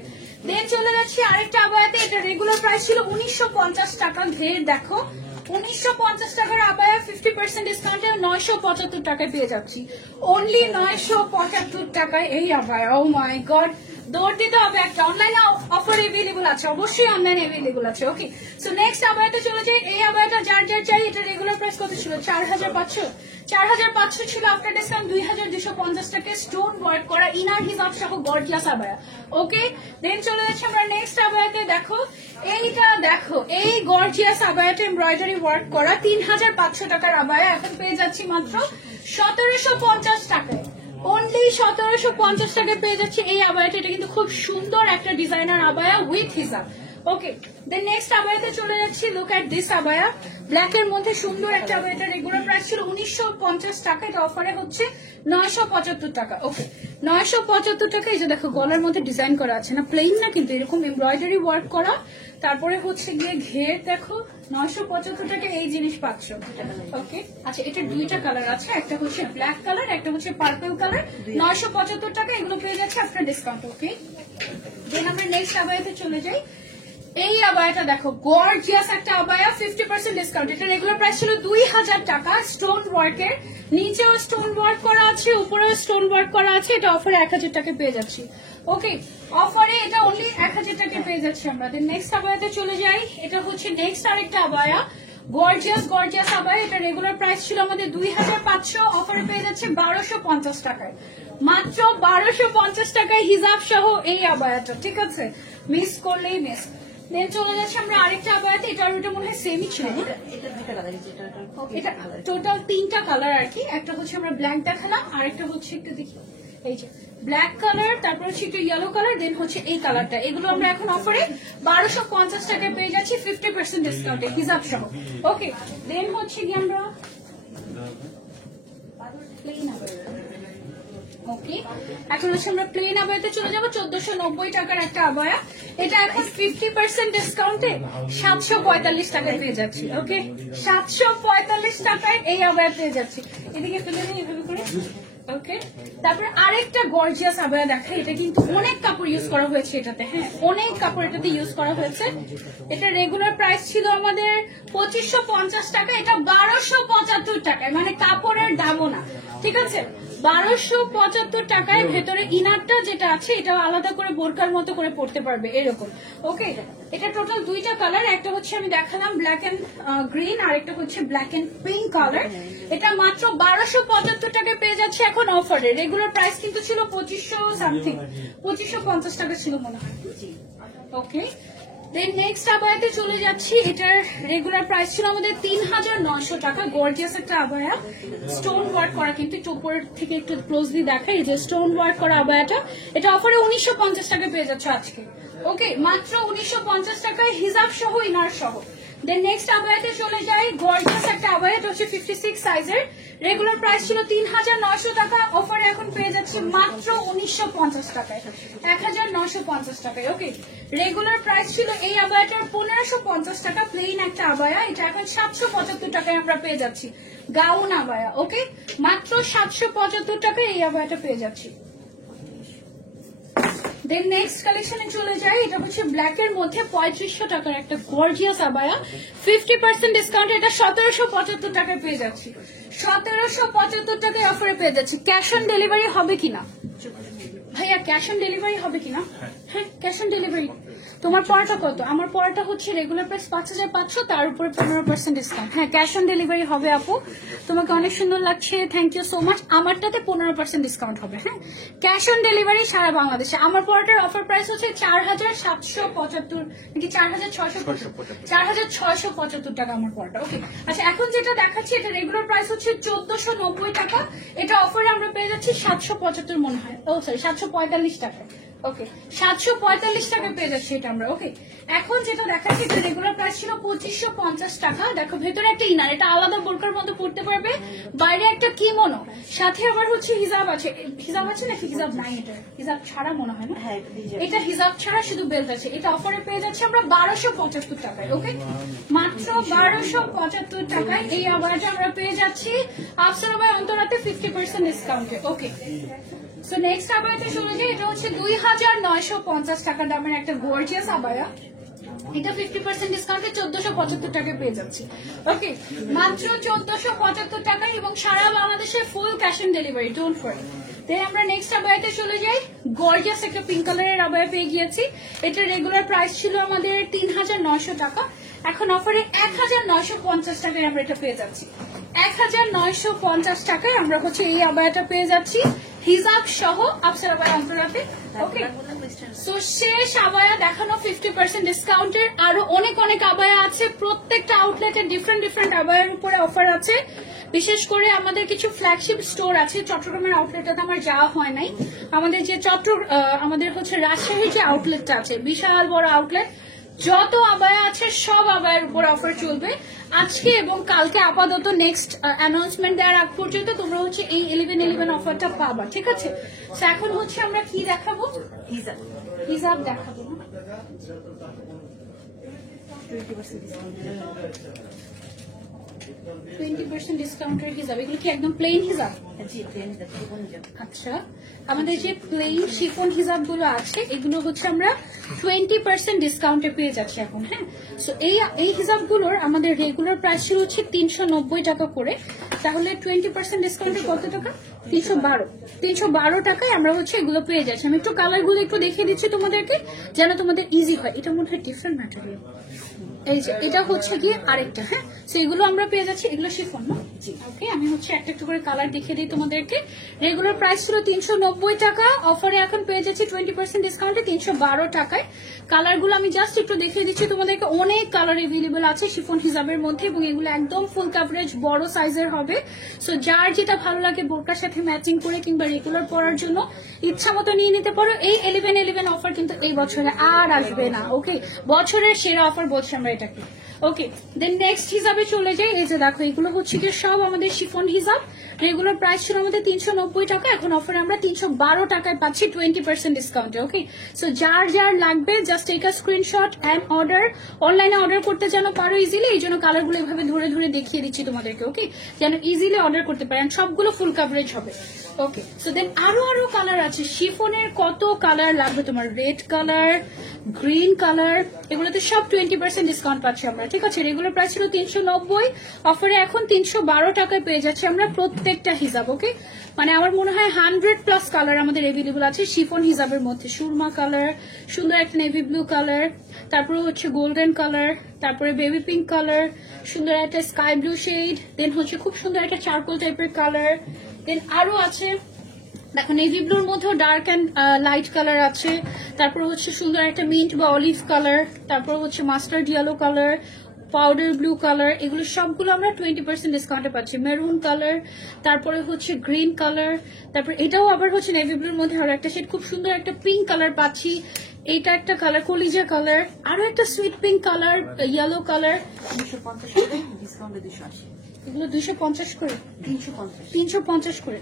দেন চলে যাচ্ছি আরেকটা আবায়াতে, এটা রেগুলার প্রাইস ছিল 1950 টাকা। ঘের দেখো 1950 টাকার আবায়া 50% ডিসকাউন্টে 975 টাকায় পেয়ে যাচ্ছি। অনলি 975 টাকায় এই আবায়া। ও মাই গড, দৌড় দিতে হবে একটা। অনলাইনে অফার এভেলেবল আছে, অবশ্যই অনলাইনে এভেলেবল আছে। ওকে, সো নেক্সট আবায়াতে চলে যাই। এই আবায়াটা যার যার চাই, এটা রেগুলার প্রাইস কত ছিল? 4500 ছিল, আফটার ডিসকাউন্ট 2250 টাকা। স্টোন ওয়ার্ক করা ইনার হিজাব সহ গর্জিয়াস আবায়া। ওকে, দেন চলে যাচ্ছি আমরা নেক্সট আবায়াতে। দেখো এইটা, দেখো এই গর্জিয়াস আবায়াটা এমব্রয়ডারি ওয়ার্ক করা 3500 টাকার আবায়া এখন পেয়ে যাচ্ছি মাত্র 1750 টাকায়। অনলি 1750 টাকায় পেয়ে যাচ্ছি এই আবায়াটা। এটা কিন্তু খুব সুন্দর একটা ডিজাইনার আবায়া উইথ হিজাব। ওকে, দেন নেক্সট আবায়াতে চলে যাচ্ছি। Look at this abaya, black এর মধ্যে সুন্দর একটা আবায়া। এটা রেগুলার প্রাইস ছিল 1950 টাকা, এটা অফারে হচ্ছে 975 টাকা। ওকে, 975 টাকা। এই যে দেখো গলার মধ্যে ডিজাইন করা আছে না, প্লেন না কিন্তু, এরকম এমব্রয়ডারি ওয়ার্ক করা। তারপরে হচ্ছে গিয়ে ঘের দেখো 975 টাকা এই জিনিস পাচ্ছ। ওকে, আচ্ছা, এটা দুইটা কালার আছে, একটা হচ্ছে ব্ল্যাক কালার, একটা হচ্ছে পার্পল কালার। 975 টাকা এগুলো পেয়ে যাচ্ছে আফটার ডিসকাউন্ট। ওকে, দেন আমরা নেক্সট আবায়াতে চলে যাই। এই আবায়াটা দেখো গর্জিয়াস একটা আবায়া, 50% ডিসকাউন্ট। এটা রেগুলার প্রাইস ছিল 2000 টাকা। স্টোন ওয়ার্কের, নিচেও স্টোন ওয়ার্ক করা আছে, উপরেও স্টোন ওয়ার্ক করা আছে। এটা অফারে 1000 টাকা পেয়ে যাচ্ছি। ওকে, অফারে এটা অনলি 1000 টাকা পেয়ে যাচ্ছি আমরা। নেক্সট আবায়াতে চলে যাই। এটা হচ্ছে নেক্সট আরেকটা আবায়া, গর্জিয়াস আবায়া। এটা রেগুলার প্রাইস ছিল আমাদের 2500, অফারে পেয়ে যাচ্ছে 1250 টাকায়। মাত্র 1250 টাকায় হিজাব সহ এই আবায়াটা, ঠিক আছে? মিস করলেই মিস। দেন চলে যাচ্ছে আমরা আরেকটা আবায়াতে। এটার ওটা মনে হয় সেমই ছিল না? এটা দুটো কালার, এটা টোটাল 3টা কালার আর কি। একটা হচ্ছে আমরা ব্ল্যাক দেখালাম, আরেকটা হচ্ছে একটু দেখি, এই যে ব্ল্যাক কালার, তারপর হচ্ছে একটু ইয়েলো কালার, দেন হচ্ছে এই কালারটা। এগুলো আমরা এখন অফারে 1250 টাকায় পেয়ে যাচ্ছি 50% ডিসকাউন্টে হিজাব সহ। ওকে, দেন হচ্ছে কি আমরা ওকে, এখন হচ্ছে আমরা প্লেন আবায়াতে চলে যাবো। 1490 টাকার একটা আবায়া, এটা এখন 50% ডিসকাউন্টে 745 টাকায় পেয়ে যাচ্ছি। ওকে, 745 টাকায় এই আবায়া পেয়ে যাচ্ছি। এদিকে ফেলে নিই এভাবে করে। ওকে, তারপরে আরেকটা গর্জিয়াস আবায়া দেখা। এটা কিন্তু অনেক কাপড় ইউজ করা হয়েছে এটাতে, হ্যাঁ অনেক কাপড় এটাতে ইউজ করা হয়েছে। এটা রেগুলার প্রাইস ছিল আমাদের 2550 টাকা, এটা 1275 টাকায়, মানে কাপড়ের দামও না, ঠিক আছে? 1275 টাকায় ভেতরে ইনারটা যেটা আছে এটা আলাদা করে বোরকার মতো করে পড়তে পারবে এরকম। ওকে, এটা টোটাল দুইটা কালার, একটা হচ্ছে আমি দেখালাম ব্ল্যাক এন্ড গ্রিন, আর একটা হচ্ছে ব্ল্যাক এন্ড পিঙ্ক কালার। এটা মাত্র 1275 টাকায় পেয়ে যাচ্ছে এখন অফারে। রেগুলার প্রাইস কিন্তু ছিল 2500 সামথিং, 2550 টাকা ছিল মনে হয়। ওকে, দেন নেক্সট আবায়াতে চলে যাচ্ছি। এটার রেগুলার প্রাইস ছিল আমাদের 3900 টাকা। গর্জিয়াস একটা আবায়া, স্টোন ওয়ার্ক করা, কিন্তু একটু উপরের থেকে একটু ক্লোজলি দেখা, এই যে স্টোন ওয়ার্ক করা আবায়াটা। এটা অফারে 1950 টাকা পেয়ে যাচ্ছে আজকে। ওকে, মাত্র 1950 টাকায় হিজাব সহ ইনার সহ। দেন নেক্সট আবায়াতে চলে যাই। গর্জিয়াস একটা আবায়া, এটা হচ্ছে 56 সাইজের। রেগুলার প্রাইস ছিল 3900 টাকা, অফারে এখন পেয়ে যাচ্ছি মাত্র 1950 টাকায়, 1950 টাকায়। ওকে, রেগুলার প্রাইস ছিল এই আবায়াটার 1550 টাকা, প্লেন একটা আবায়া। এটা এখন 775 টাকায় আমরা পেয়ে যাচ্ছি, গাউন আবায়া। ওকে, মাত্র 775 টাকায় এই আবায়াটা পেয়ে যাচ্ছি। দেন নেক্সট কালেকশনে চলে যাই। এটা হচ্ছে ব্ল্যাক এর মধ্যে 3500 টাকার একটা গর্জিয়াস আবায়া, 50% ডিসকাউন্ট। এটা 1775 টাকায় পেয়ে যাচ্ছি, 1775 টাকায় অফারে পেয়ে যাচ্ছি। ক্যাশ অন ডেলিভারি হবে কিনা ভাইয়া? ক্যাশ অন ডেলিভারি হবে কিনা? হ্যাঁ, ক্যাশ অন ডেলিভারি। তোমার পড়াটা কত? আমার পড়াটা হচ্ছে রেগুলার প্রাইস 5500, তার উপরে 15% ডিসকাউন্ট। হ্যাঁ, ক্যাশ অন ডেলিভারি হবে আপু, তোমাকে অনেক সুন্দর লাগছে, থ্যাংক ইউ সো মাচ। আমারটাতে 15% ডিসকাউন্ট হবে। হ্যাঁ, ক্যাশ অন ডেলিভারি সারা বাংলাদেশে। আমার পড়াটার অফার প্রাইস হচ্ছে 4775 নাকি 4675 টাকা আমার পড়াটা। ওকে, আচ্ছা, এখন যেটা দেখাচ্ছি এটা রেগুলার প্রাইস হচ্ছে 1490 টাকা, এটা অফারে আমরা পেয়ে যাচ্ছি 775 মনে হয়, ও সরি 745 টাকা। ওকে 745 টাকা পেয়ে যাচ্ছি এটা আমরা। ওকে এখন যেটা দেখাচ্ছি এটা রেগুলার প্রাইস ছিল 2550 টাকা। দেখো ভেতরে একটা ইনার, এটা আলাদা বোরকার মধ্যে পড়তে পারবে, বাইরে একটা কিমোনো, সাথে আবার হচ্ছে হিজাব আছে। হিজাব আছে নাকি হিজাব নাই? এটা হিজাব ছাড়া মনে হয় না। হ্যাঁ এটা হিজাব ছাড়া শুধু বেল্ট আছে। এটা অফারে পেয়ে যাচ্ছে আমরা 1275 টাকায়। ওকে মাত্র 1275 টাকায় এই আবায়াটা আমরা পেয়ে যাচ্ছি আফসার আবায়া অন্তরাতে 50% ডিসকাউন্টে। ওকে সো নেক্সট আবায়াতে চলে যাই। এটা হচ্ছে 2950 টাকা দামের একটা গর্জিয়াস আবায়া। এটা 50% ডিসকাউন্টে 1475 টাকায় পেয়ে যাচ্ছি। ওকে মাত্র 1475 টাকায় এবং সারা বাংলাদেশে full cash on delivery, don't worry. তাই আমরা নেক্সট আবায়াতে চলে যাই। গর্জিয়াস একটা পিঙ্ক কালারের আবায়া পেয়ে গিয়েছি। এটা রেগুলার প্রাইস ছিল আমাদের 3900 টাকা, এখন অফারে 1950 টাকায় আমরা এটা পেয়ে যাচ্ছি। 1950 টাকায় আমরা হচ্ছে এই আবায়াটা পেয়ে যাচ্ছি হিজাব সহ আফসার আবায়া অন্তরাতে। ওকে সো শেষ আবায়া দেখানো 50% ডিসকাউন্টের। আরো অনেক অনেক আবায়া আছে, প্রত্যেকটা আউটলেটে ডিফারেন্ট ডিফারেন্ট আবায়ার উপরে অফার আছে। বিশেষ করে আমাদের কিছু ফ্ল্যাগশিপ স্টোর আছে চট্টগ্রামের আউটলেটটাতে আমার যাওয়া হয় নাই। আমাদের যে আমাদের হচ্ছে রাজশাহীর যে আউটলেটটা আছে, বিশাল বড় আউটলেট, যত আবায়া আছে সব আবায়ের উপর অফার চলবে আজকে এবং কালকে। আপাতত নেক্সট অ্যানাউন্সমেন্ট দেওয়ার আগ পর্যন্ত তোমরা হচ্ছে এই 11-11 অফারটা পাবা, ঠিক আছে? তো এখন হচ্ছে আমরা কি দেখাবো? হিজাব হিজাব দেখাবো না, 20% ডিসকাউন্ট। 20% ডিসকাউন্টের হিজাব। এগুলো কি একদম প্লেন হিজাব? জি প্লেন হিজাব। আচ্ছা আমাদের যে প্লেন শিফন হিজাব গুলো আছে এগুলো হচ্ছে আমরা 20% ডিসকাউন্টে পেয়ে যাচ্ছি এখন। হ্যাঁ সো এই হিজাব গুলোর আমাদের রেগুলার প্রাইস ছিল হচ্ছে 390 টাকা করে, তাহলে 20% ডিসকাউন্টে কত টাকা? 312 টাকায় আমরা হচ্ছে এগুলো পেয়ে যাচ্ছি। আমি একটু কালার গুলো একটু দেখিয়ে দিচ্ছি তোমাদেরকে যেন তোমাদের ইজি হয়। এটার মধ্যে ডিফারেন্ট ম্যাটেরিয়াল, এই যে এটা হচ্ছে গিয়ে আরেকটা। হ্যাঁ সো এগুলো আমরা পেয়ে যাচ্ছি, এগুলো শিফন না? ওকে আমি হচ্ছে একটা একটু করে কালার দেখিয়ে দিই তোমাদেরকে। রেগুলার প্রাইস ছিল 390 টাকা, অফারে এখন পেয়ে যাচ্ছি 20% ডিসকাউন্টে 312 টাকায়। কালারগুলো আমি জাস্ট একটু দেখিয়ে দিচ্ছি তোমাদেরকে। অনেক কালার এভেলেবেল আছে শিফন হিজাবের মধ্যে এবং এগুলো একদম ফুল কাভারেজ বড় সাইজের হবে। সো যার যেটা ভালো লাগে বোরকার সাথে ম্যাচিং করে কিংবা রেগুলার পরার জন্য ইচ্ছা মতো নিয়ে নিতে পারো। এই 11-11 অফার কিন্তু এই বছরে আর আসবে না। ওকে বছরের সেরা অফার বলছি আমরা এটাকে। ওকে দেন নেক্সট হিসাবে চলে যাই। এই যে দেখো এগুলো হচ্ছে কি সব আমাদের শিফন হিসাব। রেগুলার প্রাইস ছিল আমাদের 390 টাকা, এখন অফারে আমরা 312 টাকায় পাচ্ছি 20% ডিসকাউন্টে। ওকে সো যার যার লাগবে just take a screenshot and order. অনলাইনে অর্ডার করতে যেন পারো ইজিলি, এই জন্য কালারগুলো এভাবে ধরে ধরে দেখিয়ে দিচ্ছি তোমাদেরকে। ওকে যেন ইজিলি অর্ডার করতে পারেন, সবগুলো ফুল কাভারেজ হবে। ওকে সো দেন আরো কালার আছে শিফনের। কত কালার লাগবে তোমার? রেড কালার, গ্রিন কালার, এগুলোতে সব 20% ডিসকাউন্ট পাচ্ছি আমরা, ঠিক আছে? রেগুলার প্রাইস ছিল 390, অফারে এখন 312 টাকায় পেয়ে যাচ্ছি আমরা প্রত্যেকটা হিজাব। ওকে মানে আমার মনে হয় 100+ কালার আমাদের এভেলেবল আছে শিফন হিজাবের মধ্যে। সুরমা কালার, সুন্দর একটা নেভি ব্লু কালার, তারপরে হচ্ছে গোল্ডেন কালার, তারপরে বেবি পিঙ্ক কালার, সুন্দর একটা স্কাই ব্লু শেড, দেন হচ্ছে খুব সুন্দর একটা চারকোল টাইপের কালার, দেন আরো আছে দেখো নেভি ব্লুর মধ্যেও ডার্ক অ্যান্ড লাইট কালার আছে, তারপর হচ্ছে সুন্দর একটা মিন্ট বা অলিভ কালার, তারপর হচ্ছে mustard yellow colour, powder blue colour, এগুলো সবগুলো আমরা 20% ডিসকাউন্টে পাচ্ছি। মেরুন কালার, তারপরে হচ্ছে গ্রিন কালার, তারপর এটাও আবার হচ্ছে নেভি ব্লুর মধ্যে আরো একটা শেড, খুব সুন্দর একটা পিঙ্ক কালার পাচ্ছি, এইটা একটা কালার কলিজা কালার, আরো একটা sweet pink colour, yellow colour. 250 টাকা ডিসকাউন্টে 280, এগুলো 250 করে, 350 করে।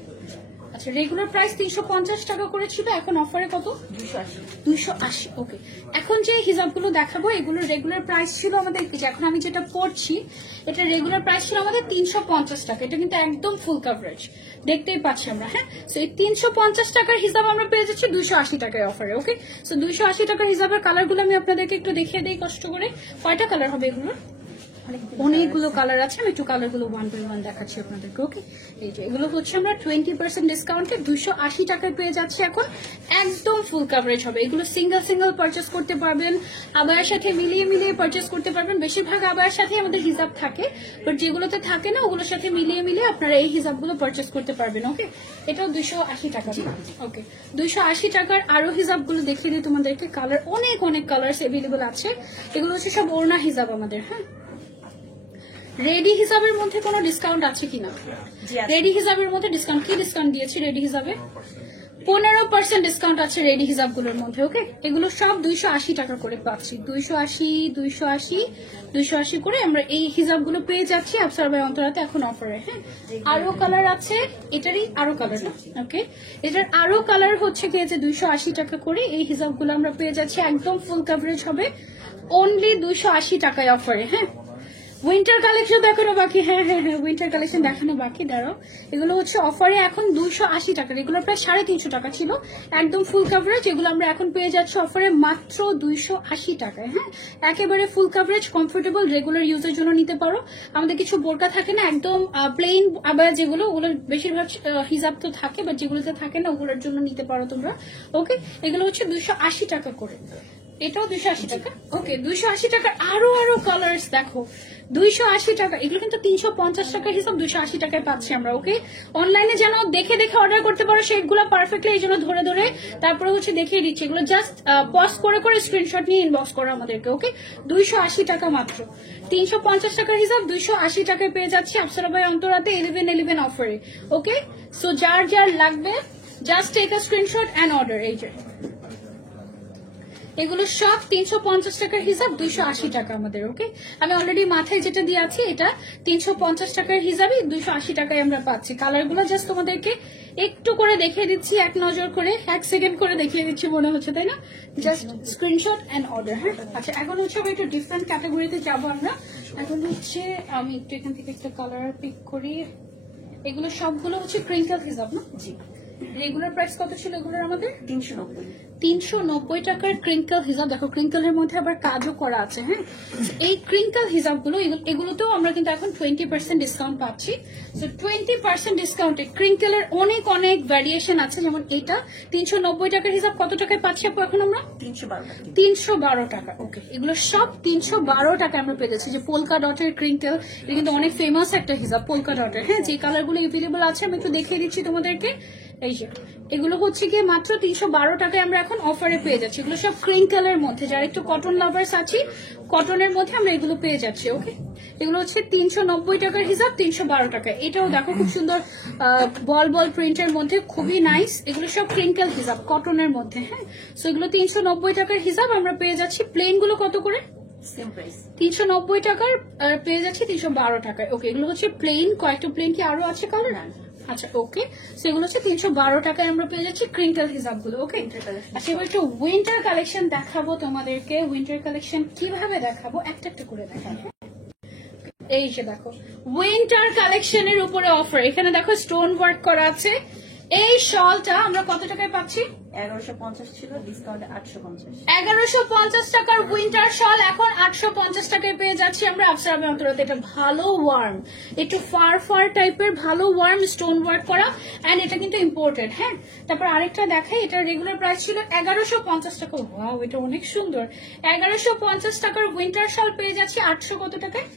আচ্ছা রেগুলার প্রাইস 350 টাকা করে ছিল, এখন অফারে কত? 280। ওকে এখন যে হিজাবগুলো দেখাবো এগুলোর রেগুলার প্রাইস ছিল আমাদের, এখন আমি যেটা পড়ছি এটা রেগুলার প্রাইস ছিল আমাদের 350 টাকা। এটা কিন্তু একদম ফুল কভারেজ, দেখতেই পাচ্ছি আমরা। হ্যাঁ সো এই 350 টাকার হিসাব আমরা পেয়ে যাচ্ছি 280 টাকায় অফারে। ওকে সো 280 টাকার হিসাবের কালারগুলো আমি আপনাদেরকে একটু দেখিয়ে দিই কষ্ট করে। কয়টা কালার হবে এগুলোর? অনেকগুলো কালার আছে, আমি একটু কালারগুলো 1 by 1 দেখাচ্ছি আপনাদেরকে। ওকে এই যে এগুলো হচ্ছে আমরা 20% ডিসকাউন্টে 280 টাকায় পেয়ে যাচ্ছি এখন, একদম ফুল কভারেজ হবে। এগুলো সিঙ্গেল সিঙ্গেল পারচেস করতে পারবেন, আবায়ের সাথে মিলিয়ে মিলিয়ে পারচেস করতে পারবেন। বেশিরভাগ আবায়ের সাথে আমাদের হিসাব থাকে, বাট যেগুলোতে থাকে না ওগুলোর সাথে মিলিয়ে মিলিয়ে আপনারা এই হিসাবগুলো পারচেস করতে পারবেন। ওকে এটাও 280 টাকা। ওকে 280 টাকার আরো হিসাবগুলো দেখিয়ে দিই তোমাদেরকে। কালার অনেক অনেক কালার্স এভেলেবল আছে, এগুলো হচ্ছে সব ওড়না হিসাব আমাদের। হ্যাঁ রেডি হিসাবের মধ্যে কোনো ডিসকাউন্ট আছে কিনা? রেডি হিসাবের মধ্যে ডিসকাউন্ট, কি ডিসকাউন্ট দিয়েছি রেডি হিসাবে? 15% ডিসকাউন্ট আছে রেডি হিজাব গুলোর মধ্যে। ওকে, এগুলো সব 280 টাকা করে পাচ্ছি। 280 করে আমরা এই হিজাব গুলো পেয়ে যাচ্ছি আফসার বাই অন্তরাতে এখন অফারে। হ্যাঁ, আরো কালার আছে, এটারই আরো কালার না। ওকে, এটার আরো কালার হচ্ছে কি যে 280 টাকা করে এই হিজাব গুলো আমরা পেয়ে যাচ্ছি, একদম ফুল কভারেজ হবে অনলি 280 টাকায় অফারে। হ্যাঁ, উইন্টার কালেকশন দেখানো বাকি। হ্যাঁ, উইন্টার কালেকশন দেখানো বাকি, দাঁড়াও। এগুলো হচ্ছে অফারে এখন 280 টাকা, এগুলো প্রায় 350 টাকা ছিল একদম ফুল কভারেজ। এগুলো আমরা এখন পেয়ে যাচ্ছি অফারে মাত্র 280 টাকায়। হ্যাঁ, একেবারে ফুল কভারেজ, কমফোর্টেবল, রেগুলার ইউজের জন্য নিতে পারো। আমাদের কিছু বোরকা থাকে না একদম প্লেন আবার, যেগুলো ওগুলো বেশিরভাগ হিজাব তো থাকে, বা যেগুলোতে থাকে না ওগুলোর জন্য নিতে পারো তোমরা। ওকে, এগুলো হচ্ছে 280 টাকা করে, এটাও 280 টাকা। ওকে, 280 টাকার আরো কালার্স দেখো, 280 টাকা। এগুলো কিন্তু 350 টাকার হিসাব 280 টাকায় পাচ্ছি আমরা। ওকে, অনলাইনে যেন দেখে অর্ডার করতে পারো সেগুলো পারফেক্টলি, এই জন্য ধরে তারপরে হচ্ছে দেখিয়ে দিচ্ছি। এগুলো জাস্ট পজ করে স্ক্রিনশট নিয়ে ইনবক্স করো আমাদেরকে। ওকে, 280 টাকা মাত্র, 350 টাকার হিসাব 280 টাকায় পেয়ে যাচ্ছি আফসারা বাই অন্তরাতে 11/11 অফারে। ওকে, সো যার লাগবে just take a screenshot and order. এই যে এগুলো সব 350 টাকার হিসাব 280 টাকা আমাদের। ওকে, আমি অলরেডি মাথায় যেটা দিয়ে আছি এটা 350 টাকার হিসাবে 280 টাকায় আমরা পাচ্ছি। কালারগুলো জাস্ট তোমাদেরকে একটু করে দেখিয়ে দিচ্ছি, এক নজর করে 1 সেকেন্ড করে দেখিয়ে দিচ্ছি মনে হচ্ছে, তাই না? Just screenshot and order. হ্যাঁ, আচ্ছা, এখন হচ্ছে একটু ডিফারেন্ট ক্যাটাগরিতে যাবো আমরা। এখন হচ্ছে আমি একটু এখান থেকে একটা কালার পিক করি। এগুলো সবগুলো হচ্ছে ক্রিঙ্কেল হিসাব না? জি। রেগুলার প্রাইস কত ছিল এগুলোর আমাদের? 390 টাকার ক্রিঙ্কেল হিজাব। দেখো, ক্রিঙ্কেলের মধ্যে আবার কাজও করা আছে। হ্যাঁ, এই ক্রিঙ্কেল হিজাবগুলো এগুলোতেও আমরা কিন্তু এখন 20% ডিসকাউন্ট পাচ্ছি। সো 20% ডিসকাউন্টে ক্রিঙ্কেলের অনেক ভ্যারিয়েশন আছে। যেমন এটা 390 টাকার হিসাব কত টাকায় পাচ্ছি আপু এখন আমরা? 312 টাকা। ওকে, এগুলো সব 312 টাকা আমরা পেয়ে যাচ্ছি। যে পোলকা ডটের ক্রিঙ্কেল, এটা কিন্তু অনেক ফেমাস একটা হিজাব পোলকা ডটের। হ্যাঁ, যে কালারগুলো এভেলেবল আছে আমি একটু দেখিয়ে দিচ্ছি তোমাদেরকে। এই যে এগুলো হচ্ছে গিয়ে মাত্র 312 টাকায় আমরা এখন অফারে পেয়ে যাচ্ছি। এগুলো সব ক্রিঙ্কেলের মধ্যে, যারা একটু কটন লাভার্স আছি কটনের মধ্যে আমরা এগুলো পেয়ে যাচ্ছি। ওকে, এগুলো হচ্ছে 390 টাকার হিসাব 312 টাকায়। এটাও দেখো খুব সুন্দর বল প্রিন্টের মধ্যে, খুবই নাইস। এগুলো সব ক্রিঙ্কেল হিসাব কটনের মধ্যে। হ্যাঁ, সো এগুলো 390 টাকার হিসাব আমরা পেয়ে যাচ্ছি। প্লেন গুলো কত করে? সেম প্রাইস, 390 টাকার পেয়ে যাচ্ছি 312 টাকায়। ওকে, এগুলো হচ্ছে প্লেন, কয়েকটা প্লেন কি আরো আছে কালার? আচ্ছা, ওকে, সেগুলো হচ্ছে 312 টাকায় আমরা পেয়ে যাচ্ছি ক্রিঙ্কেল হিসাব গুলো। ওকে, আচ্ছা, এবার একটু উইন্টার কালেকশন দেখাবো তোমাদেরকে। উইন্টার কালেকশন কিভাবে দেখাবো একটা করে দেখাবো। এই যে দেখো, উইন্টার কালেকশনের উপরে অফার। এখানে দেখো স্টোন ওয়ার্ক করা আছে। এই শলটা আমরা কত টাকায় পাচ্ছি? 1150 ছিল, ডিসকাউন্টে 850। 1150 টাকার উইন্টার শল এখন 850 টাকায় পেয়ে যাচ্ছি আমরা আফসারা বাই অন্তরাতে। এটা ভালো ওয়ার্ম, একটু ফার টাইপের ভালো ওয়ার্ম স্টোন ওয়ার্ক করা, এন্ড এটা কিন্তু ইম্পোর্টেড। হ্যাঁ, তারপর আরেকটা দেখাই। এটা রেগুলার প্রাইস ছিল 1150 টাকা। ওয়াও, এটা অনেক সুন্দর। 1150 টাকার উইন্টার শল পেয়ে যাচ্ছি 800 কত টাকায়?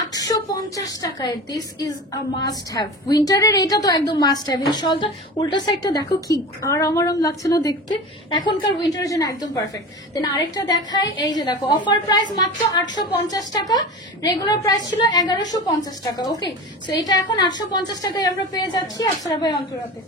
850 টাকায়। This is a must have. উইন্টারের এটা তো একদম মাস্ট হ্যাভ। এই শলটা উল্টা সাইডটা দেখো কি আরাম লাগছে না দেখতে, এখনকার উইন্টারের জন্য একদম পারফেক্ট। দেন আরেকটা দেখাই। এই যে দেখো, অফার প্রাইস মাত্র 850 টাকা, রেগুলার প্রাইস ছিল 1150 টাকা। ওকে, সো এটা এখন 850 টাকায় আমরা পেয়ে যাচ্ছি আফসারা বাই অন্তরাতে।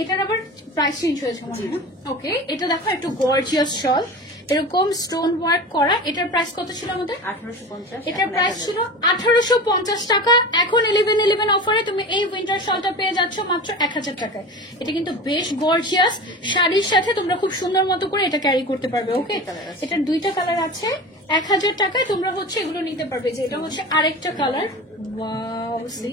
এটার আবার প্রাইস চেঞ্জ হয়েছে মনে হয়। ওকে, এটা দেখো একটু গর্জিয়াস শল, এরকম স্টোন ওয়ার্ক করা। এটার প্রাইস কত ছিল আমাদের? 1850। এটার প্রাইস ছিল 1850 টাকা। এখন 11/11 অফারে তুমি এই উইন্টার শলটা পেয়ে যাচ্ছ মাত্র 1000 টাকায়। এটা কিন্তু বেশ গর্জিয়াস, শাড়ির সাথে তোমরা খুব সুন্দর মতো করে এটা ক্যারি করতে পারবে। ওকে, এটার দুইটা কালার আছে। 1000 টাকায় তোমরা হচ্ছে এগুলো নিতে পারবে। যে এটা হচ্ছে আরেকটা কালার। ওয়াও, সি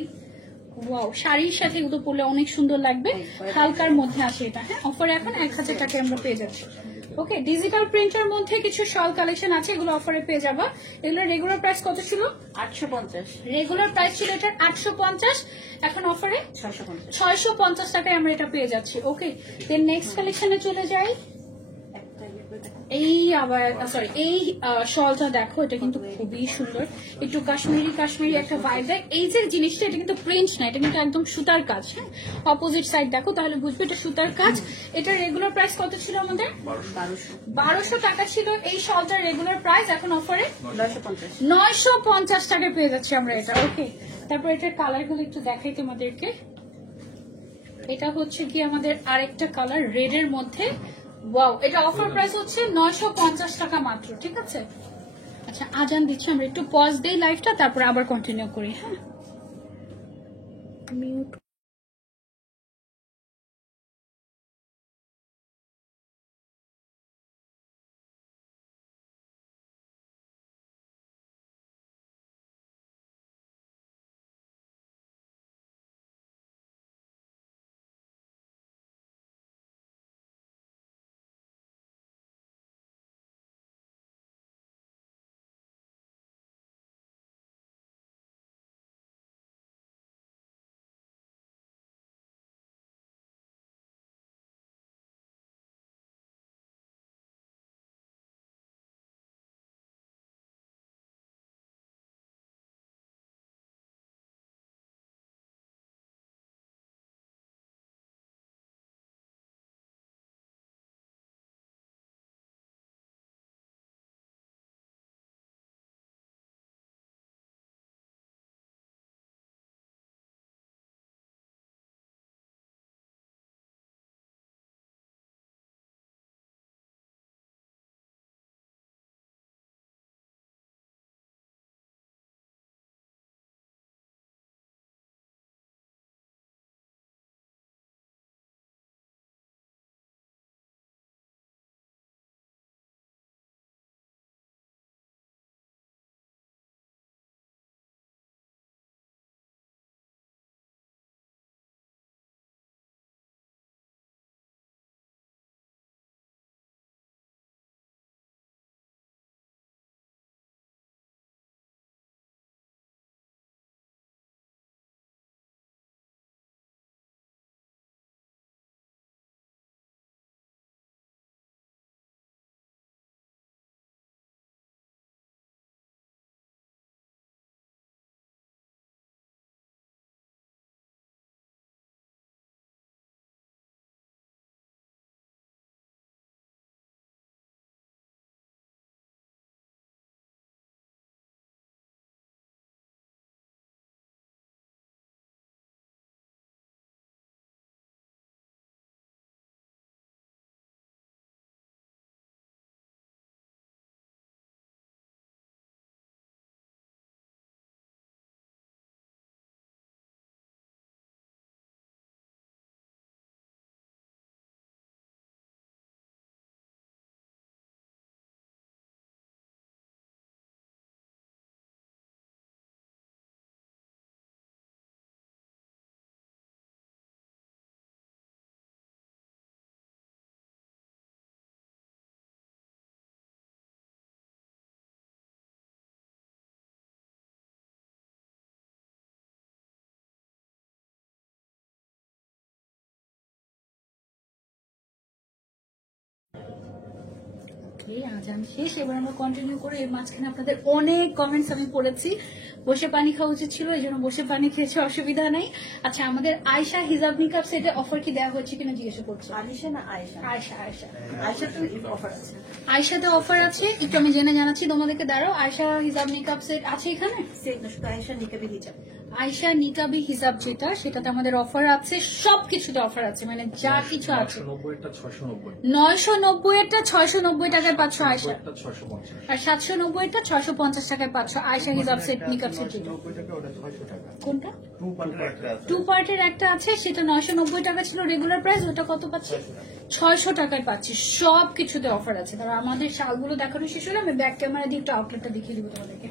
ওয়াও, শাড়ির সাথে এগুলো পরলে অনেক সুন্দর লাগবে, হালকার মধ্যে আসে এটা। হ্যাঁ, অফারে এখন 1000 টাকায় আমরা পেয়ে যাচ্ছি। ওকে, ডিজিটাল প্রিন্টের মধ্যে কিছু শল কালেকশন আছে, এগুলো অফারে পেয়ে যাবা। এগুলো রেগুলার প্রাইস কত ছিল? 850। রেগুলার প্রাইস ছিল এটার 850, এখন অফারে 650 টাকায় আমরা এটা পেয়ে যাচ্ছি। ওকে, দেন নেক্সট কালেকশনে চলে যাই। এই আবার সরি, এই শলটা দেখো, এটা কিন্তু খুবই সুন্দর, একটু কাশ্মীরি একটা ভাইব দেয়। এই যে জিনিসটা, এটা কিন্তু প্রিন্ট না, এটা কিন্তু একদম সুতার কাজ। হ্যাঁ, অপোজিট সাইড দেখো তাহলে বুঝবে এটা সুতার কাজ। এটা রেগুলার প্রাইস কত ছিল আমাদের? 1200 টাকা ছিল এই শলটার রেগুলার প্রাইস, এখন অফারে 950 টাকায় পেয়ে যাচ্ছি আমরা এটা। ওকে, তারপর এটার কালার গুলো একটু দেখাই তোমাদেরকে। এটা হচ্ছে কি আমাদের আরেকটা কালার রেড এর মধ্যে। ওয়াও, এটা অফার প্রাইস হচ্ছে 950 টাকা মাত্র, ঠিক আছে? আচ্ছা আজান দিচ্ছি, আমরা একটু পজ দেই লাইভটা, তারপর আবার কন্টিনিউ করি। হ্যাঁ, মিউট। আজান শেষ, এবার আমরা কন্টিনিউ করে। এর মাঝখানে আপনাদের অনেক কমেন্টস আমি পড়েছি, বসে পানি খাওয়া উচিত ছিল, এই জন্য বসে পানি খেয়েছে, অসুবিধা নেই। আচ্ছা, আমাদের আয়শা হিজাব নিকাব সেটে অফার কি দেওয়া হচ্ছে কিনা জিজ্ঞাসা করছে। আলিশা না আয়েশা? আয়শা আয়শা আয়েশা তো অফার আছে। আয়শাতে অফার আছে, একটু আমি জেনে জানাচ্ছি তোমাদেরকে। দাঁড়াও, আয়শা হিজাব নিকাব সেট আছে এখানে। সেট না, শুধু আয়েশা নিকাবি হিজাব। আয়শা নিকাবি হিজাব যেটা, সেটাতে আমাদের অফার আছে, সবকিছুতে অফার আছে, মানে যা কিছু আছে। 990 এরটা 690 টাকায় পাচ্ছ আয়শা, আর 790 এরটা 650 টাকায় পাচ্ছ আয়শা হিজাব সেট নিকাব সেট। কোনটা? টু পার্টের একটা আছে, সেটা 990 টাকা ছিল রেগুলার প্রাইস, ওটা কত পাচ্ছি? 600 টাকায় পাচ্ছি। সব কিছুতে অফার আছে। তারপর আমাদের শালগুলো দেখানো শেষ হলে আমি ব্যাক ক্যামেরা দিয়ে একটু আউটলেটটা দেখিয়ে দিব তোমাদেরকে।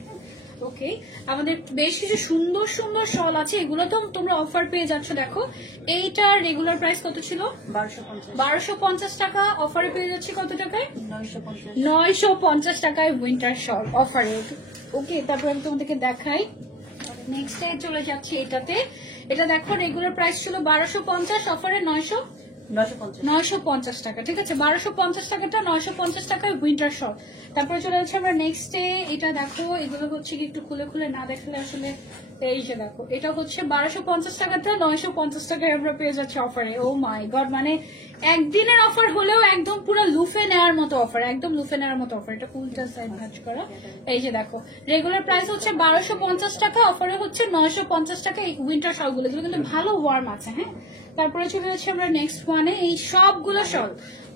ওকে, আমাদের বেশ কিছু সুন্দর সুন্দর শল আছে, এগুলো তো তোমরা অফার পেয়ে যাচ্ছ। দেখো, এইটার রেগুলার প্রাইস কত ছিল? 1250 টাকা, অফারে পেয়ে যাচ্ছে কত টাকায়? 950 টাকায় উইন্টার শল অফারে। ওকে, তারপর আমি তোমাদেরকে দেখাই। নেক্সট ডে চলে যাচ্ছে এটাতে। এটা দেখো, রেগুলার প্রাইস ছিল 1250, অফারে 950 টাকা, ঠিক আছে? 1250 টাকাটা 950 টাকায় উইন্টার শল। তারপরে চলে যাচ্ছে আমরা নেক্সট ডে। এটা দেখো, এগুলো হচ্ছে কি একটু খুলে খুলে না দেখলে আসলে। এই যে দেখো, এটা হচ্ছে 1250 টাকাটা 950 টাকায় আমরা পেয়ে যাচ্ছি অফারে। ও মাই গড, মানে একদিনের অফার হলেও একদম পুরো লুফে নেওয়ার মতো অফার, একদম লুফে নেওয়ার মতো অফার। এটা উল্টা সাইড ভাঁজ করা। এই যে দেখো, রেগুলার প্রাইস হচ্ছে 1250 টাকা, অফারে হচ্ছে 950 টাকা। এই উইন্টার শলগুলো, এগুলো কিন্তু ভালো ওয়ার্ম আছে। হ্যাঁ, তারপরে চলে যাচ্ছি আমরা নেক্সট ওয়ানে। এই সবগুলো শল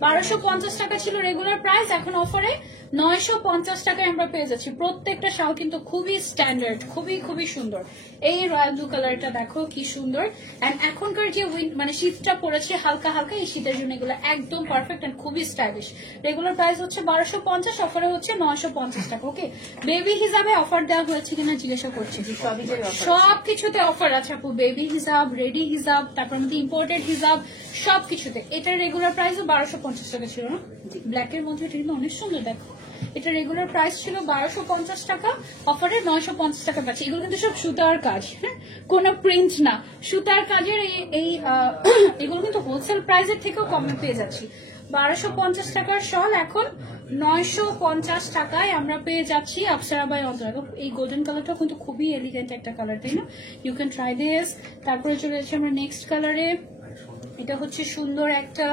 1250 টাকা ছিল রেগুলার প্রাইস, এখন অফারে 950 টাকায় আমরা পেয়ে যাচ্ছি। প্রত্যেকটা শাল কিন্তু খুবই স্ট্যান্ডার্ড, খুবই খুবই সুন্দর। এই রয়্যাল ব্লু কালারটা দেখো কি সুন্দর। এন্ড এখনকার যে মানে শীতটা পড়েছে হালকা হালকা, এই শীতের জন্য এগুলো একদম পারফেক্ট এন্ড খুবই স্টাইলিশ। রেগুলার প্রাইস হচ্ছে 1250, অফারে হচ্ছে 950 টাকা। ওকে, বেবি হিসাবে অফার দেওয়া হয়েছে কিনা জিজ্ঞাসা করছি। সবকিছুতে অফার আছে আপু, বেবি হিসাব, রেডি হিসাব, তারপর মধ্যে ইম্পোর্টেড হিসাব, সবকিছুতে। এটার রেগুলার প্রাইস 1250 টাকা ছিল না? ব্ল্যাকের মধ্যে এটা কিন্তু অনেক সুন্দর দেখো। এটা রেগুলার প্রাইস ছিল 1250 টাকা, অফারে 950 টাকা পাচ্ছি। এগুলো কিন্তু সব সুতার কাজ, হ্যাঁ, কোনো প্রিন্ট না, সুতার কাজের। এই এগুলো কিন্তু হোলসেল প্রাইসের থেকেও কমে পেয়ে যাচ্ছি। 1250 টাকার শল এখন 950 টাকায় আমরা পেয়ে যাচ্ছি আপসারা বাই অন্তরা। এই গোল্ডেন কালারটা কিন্তু খুবই এলিগেন্ট একটা কালার, তাই না? You can try this. তারপরে চলে যাচ্ছি আমরা নেক্সট কালারে। এটা হচ্ছে সুন্দর একটা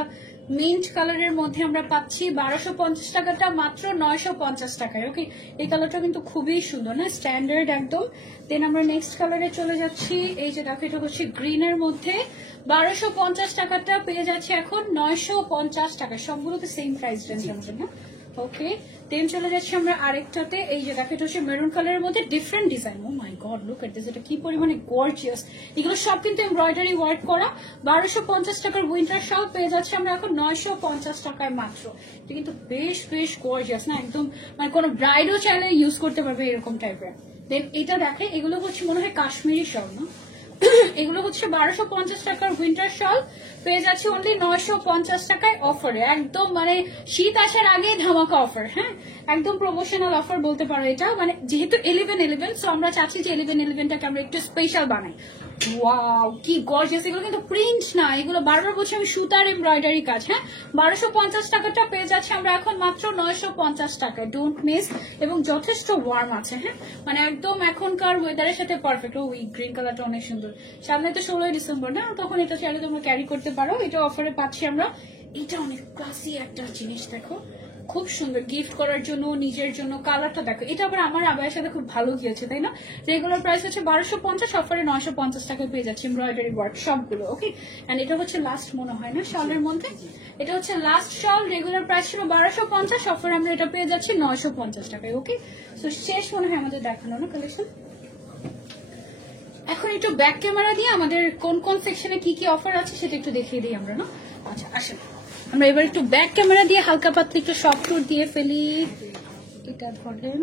মিন্ট কালারের মধ্যে আমরা পাচ্ছি 1250 টাকাটা মাত্র 950 টাকায়। ওকে, এই কালারটা কিন্তু খুবই সুন্দর না, স্ট্যান্ডার্ড একদম। দেন আমরা নেক্সট কালারে চলে যাচ্ছি। এই যে দেখো, এটা হচ্ছে গ্রিনের মধ্যে 1250 টাকাটা পেয়ে যাচ্ছে এখন 950 টাকা। সবগুলোতে সেম প্রাইস রেঞ্জ আমাদের না। ওকে, দেন চলে যাচ্ছি আমরা আরেকটাতে। এই যে দেখো, এটা হচ্ছে মেরুন কালারের মধ্যে different design. Oh my god, look at this, এটা কি পরিমাণে গর্জিয়াস। এগুলো সব কিন্তু এমব্রয়ডারি ওয়ার্ক করা। 1250 টাকার উইন্টার শল পেয়ে যাচ্ছে আমরা এখন 950 টাকায় মাত্র। এটা কিন্তু বেশ বেশ গর্জিয়াস না, একদম মানে কোনো ব্রাইডও চাইলে ইউজ করতে পারবে এরকম টাইপের। দেন এটা দেখে, এগুলো হচ্ছে মনে হয় কাশ্মীরি শল না? এগুলো হচ্ছে 1250 টাকার উইন্টার শল পেয়ে যাচ্ছে অনলি 950 টাকায় অফারে। একদম মানে শীত আসার আগে ধামাকা অফার, হ্যাঁ, একদম প্রমোশনাল অফার বলতে পারো এটা। মানে যেহেতু 11/11, সো আমরা চাচ্ছি যে 11/11টাকে আমরা একটু স্পেশাল বানাই। ওয়াও, কি গর্জিয়াস। এগুলো কিন্তু প্রিন্ট না, এগুলো বারবার বলছি আমি, সুতার এমব্রয়ডারি কাজ। হ্যাঁ, 1250 টাকাটা পেয়ে যাচ্ছে আমরা এখন মাত্র 950 টাকায়। ডোন্ট মিস, এবং যথেষ্ট ওয়ার্ম আছে। হ্যাঁ, মানে একদম এখনকার ওয়েদারের সাথে পারফেক্ট। ও, এই গ্রিন কালারটা অনেক সুন্দর। সামনে তো 16 ডিসেম্বর না, তখন এটা চাইলে তোমরা ক্যারি করতে পারো। এটা অফারে পাচ্ছি আমরা। এটা অনেক ক্লাসি একটা জিনিস, দেখো খুব সুন্দর, গিফট করার জন্য, নিজের জন্য। কালারটা দেখো, এটা আবার আমার আবায়ের সাথে খুব ভালো গিয়েছে, তাই না? রেগুলার প্রাইস হচ্ছে 1250, অফারে 950 টাকায় পেয়ে যাচ্ছে এমব্রয়ডারি ওয়ার্ক সবগুলো। ওকে, এন্ড এটা হচ্ছে লাস্ট মনে হয় না শলের মধ্যে? এটা হচ্ছে লাস্ট শল। রেগুলার প্রাইস ছিল 1250, অফারে আমরা এটা পেয়ে যাচ্ছি 950 টাকায়। ওকে, তো শেষ মনে হয় আমাদের দেখানো না কালেকশন। এখন একটু ব্যাক ক্যামেরা দিয়ে আমাদের কোন কোন সেকশনে কি কি অফার আছে সেটা একটু দেখিয়ে দিই আমরা না। আচ্ছা, আসেন আমরা এবার একটু ব্যাক ক্যামেরা দিয়ে হালকা পাতলা একটু সব ট্যুর দিয়ে ফেলি। এটা ধরেন,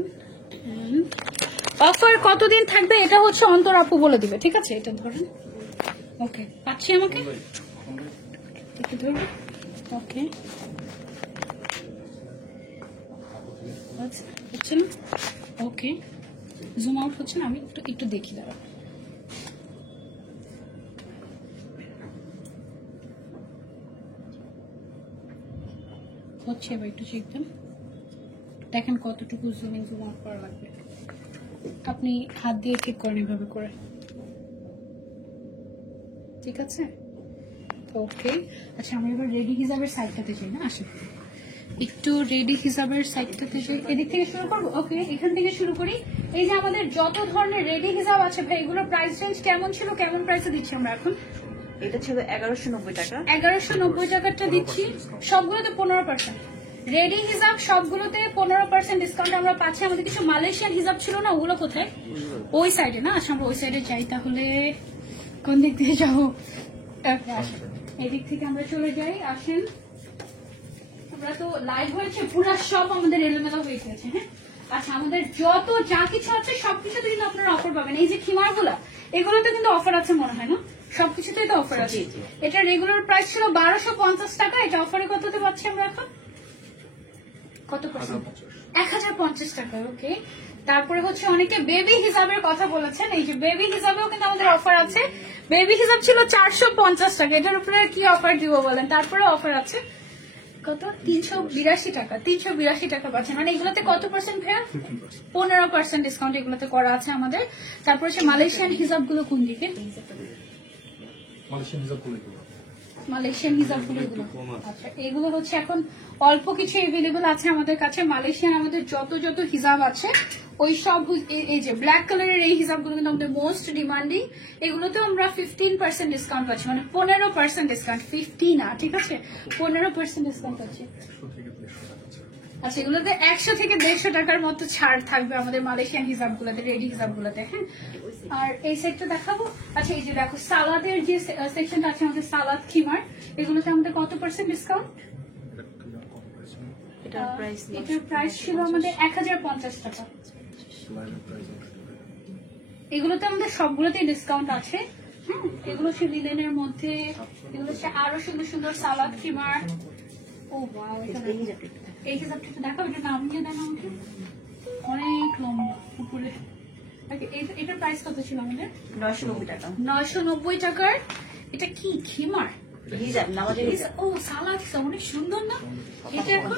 অফার কতদিন থাকবে এটা হচ্ছে অন্তর আপু বলে দিবে, ঠিক আছে? এটা ধরেন। ওকে, পাচ্ছি আমাকে একটু ধরুন। ওকে, হচ্ছে না? ওকে, জুম আউট হচ্ছে না, আমি একটু দেখি দাঁড়া। হচ্ছে, এবার একটু চেক দেন, দেখেন কতটুকু জুম ইন জুম আউট করা লাগবে। আপনি হাত দিয়ে ঠিক করেন এভাবে করে, ঠিক আছে? ওকে, আচ্ছা আমরা এবার রেডি হিসাবের সাইডটাতে যাই না, আসেন একটু রেডি হিসাবের সাইডটাতে যাই। এদিক থেকে শুরু করবো? ওকে, এখান থেকে শুরু করি। এই যে আমাদের যত ধরনের রেডি হিসাব আছে ভাই, এগুলোর প্রাইস রেঞ্জ কেমন ছিল, কেমন প্রাইসে দিচ্ছি আমরা এখন? এটা ছিল 1190 টাকা। 1190 টাকাটা দিচ্ছি সবগুলোতে 15%। রেডি হিসাব সবগুলোতে 15% ডিসকাউন্ট আমরা পাচ্ছি। আমাদের কিছু মালয়েশিয়ান হিসাব ছিল না, ওগুলো কোথায়? ওই সাইডে না? আচ্ছা, আমরা ওই সাইডে যাই তাহলে। কোন দিক দিয়ে যাবো? আসেন, এদিক থেকে আমরা চলে যাই। আসেন, আমরা তো লাইভ হয়েছে, পুরো সব আমাদের এলোমেলো হয়ে গেছে। হ্যাঁ, আচ্ছা, আমাদের যত যা কিছু আছে সবকিছুতে কিন্তু আপনারা অফার পাবেন। এই যে খিমার গুলা, এগুলোতে কিন্তু অফার আছে মনে হয় না? সবকিছুতেই তো অফার আছে। এটা রেগুলার প্রাইস ছিল 1250 টাকা, এটা অফারে কততে পাচ্ছি আমরা এখন? কত পার্সেন্ট? 1050 টাকা। ওকে, তারপরে হচ্ছে অনেকে বেবি হিসাবের কথা বলেছেন। এই যে বেবি হিসাবেও কিন্তু আমাদের অফার আছে। বেবি হিসাব ছিল 450 টাকা, এটার উপরে কি অফার দিব বলেন? তারপরে অফার আছে কত? 382 টাকা। 382 টাকা পাচ্ছেন, মানে এগুলোতে কত পার্সেন্ট ভাইয়া? 15% ডিসকাউন্ট এগুলোতে করা আছে আমাদের। তারপর হচ্ছে মালয়েশিয়ান হিসাব গুলো কোন দিকে? মালয়েশিয়ান হিসাব করে মালয়েশিয়ান হিজাবগুলো এগুলো একটু কম আছে। আচ্ছা এগুলো হচ্ছে এখন অল্প কিছু এভেলেবল আছে আমাদের কাছে। মালয়েশিয়ান আমাদের যত হিজাব আছে ওই সব এই যে ব্ল্যাক কালারের এই হিজাবগুলো কিন্তু আমাদের মোস্ট ডিমান্ডিং। এগুলোতে আমরা 15% ডিসকাউন্ট পাচ্ছি, মানে 15% ডিসকাউন্ট, 50 না, ঠিক আছে, 15% ডিসকাউন্ট পাচ্ছি। 100 থেকে 150 টাকা ছাড়। আচ্ছা এগুলোতে 100 থেকে 150 টাকার মতো ছাড় থাকবে আমাদের মালয়েশিয়ান হিজাবগুলোতে, রেডি হিজাবগুলোতে। হ্যাঁ, আর এই সেটটা দেখাবো। আচ্ছা এই যে দেখো সালাদের যে সেকশনটা আছে আমাদের, সালাদ খিমার, এগুলোতে আমাদের কত পার্সেন্ট ডিসকাউন্ট? এটা একটু কম হয়েছে। এটার প্রাইস এটার প্রাইস ছিল আমাদের 1050 টাকা। সেলাইয়ের প্রাইস অনেক। এগুলোতে আমাদের সবগুলোতেই ডিসকাউন্ট আছে। হ্যাঁ, এগুলো হচ্ছে লিলেনের মধ্যে, এগুলো হচ্ছে আরো সুন্দর সুন্দর সালাদ খিমার। ও ওয়াও, এটা এই হিজাবটা একটু দেখো। এই হিসাবটা একটু দেখো, এটা নামিয়ে দেন আমাকে, অনেক লম্বা উপরে। Okay, এটার প্রাইস কত ছিল আমাদের? 990 টাকা 990 টাকার। এটা কি খিমার? হিজাব নামাজের হিজাব। ও সালাদ হিসাব, অনেক সুন্দর না? এটা এখন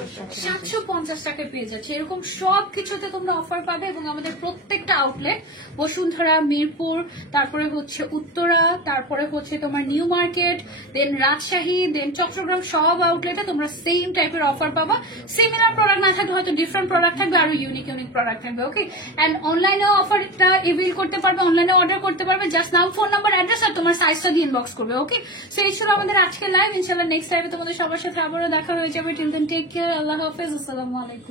750 টাকায় পেয়ে যাচ্ছে। এরকম সব কিছুতে তোমরা অফার পাবে এবং আমাদের প্রত্যেকটা আউটলেট, বসুন্ধরা, মিরপুর, তারপরে হচ্ছে উত্তরা, তারপরে হচ্ছে তোমার নিউ মার্কেট, দেন রাজশাহী, দেন চট্টগ্রাম, সব আউটলেটে তোমরা সেম টাইপের অফার পাবা। সিমিলার প্রোডাক্ট না থাকলে হয়তো ডিফারেন্ট প্রোডাক্ট থাকবে, আরো ইউনিক প্রোডাক্ট থাকবে। ওকে, এন্ড অনলাইনেও অফারটা এভিল করতে পারবে, অনলাইনে অর্ডার করতে পারবে। জাস্ট নাম, ফোন নাম্বার, অ্যাড্রেস আর তোমার সাইজটা দিয়ে ইনবক্স করবে। ওকে, সো এই ছিল আমাদের আজকে লাইভ। ইনশাআল্লাহ নেক্সট টাইমে তোমাদের সবার সাথে আবারও দেখা হয়ে যাবে। টিল দেন টেক কেয়ার, আল্লাহ হাফেজ, আসসালামু আলাইকুম।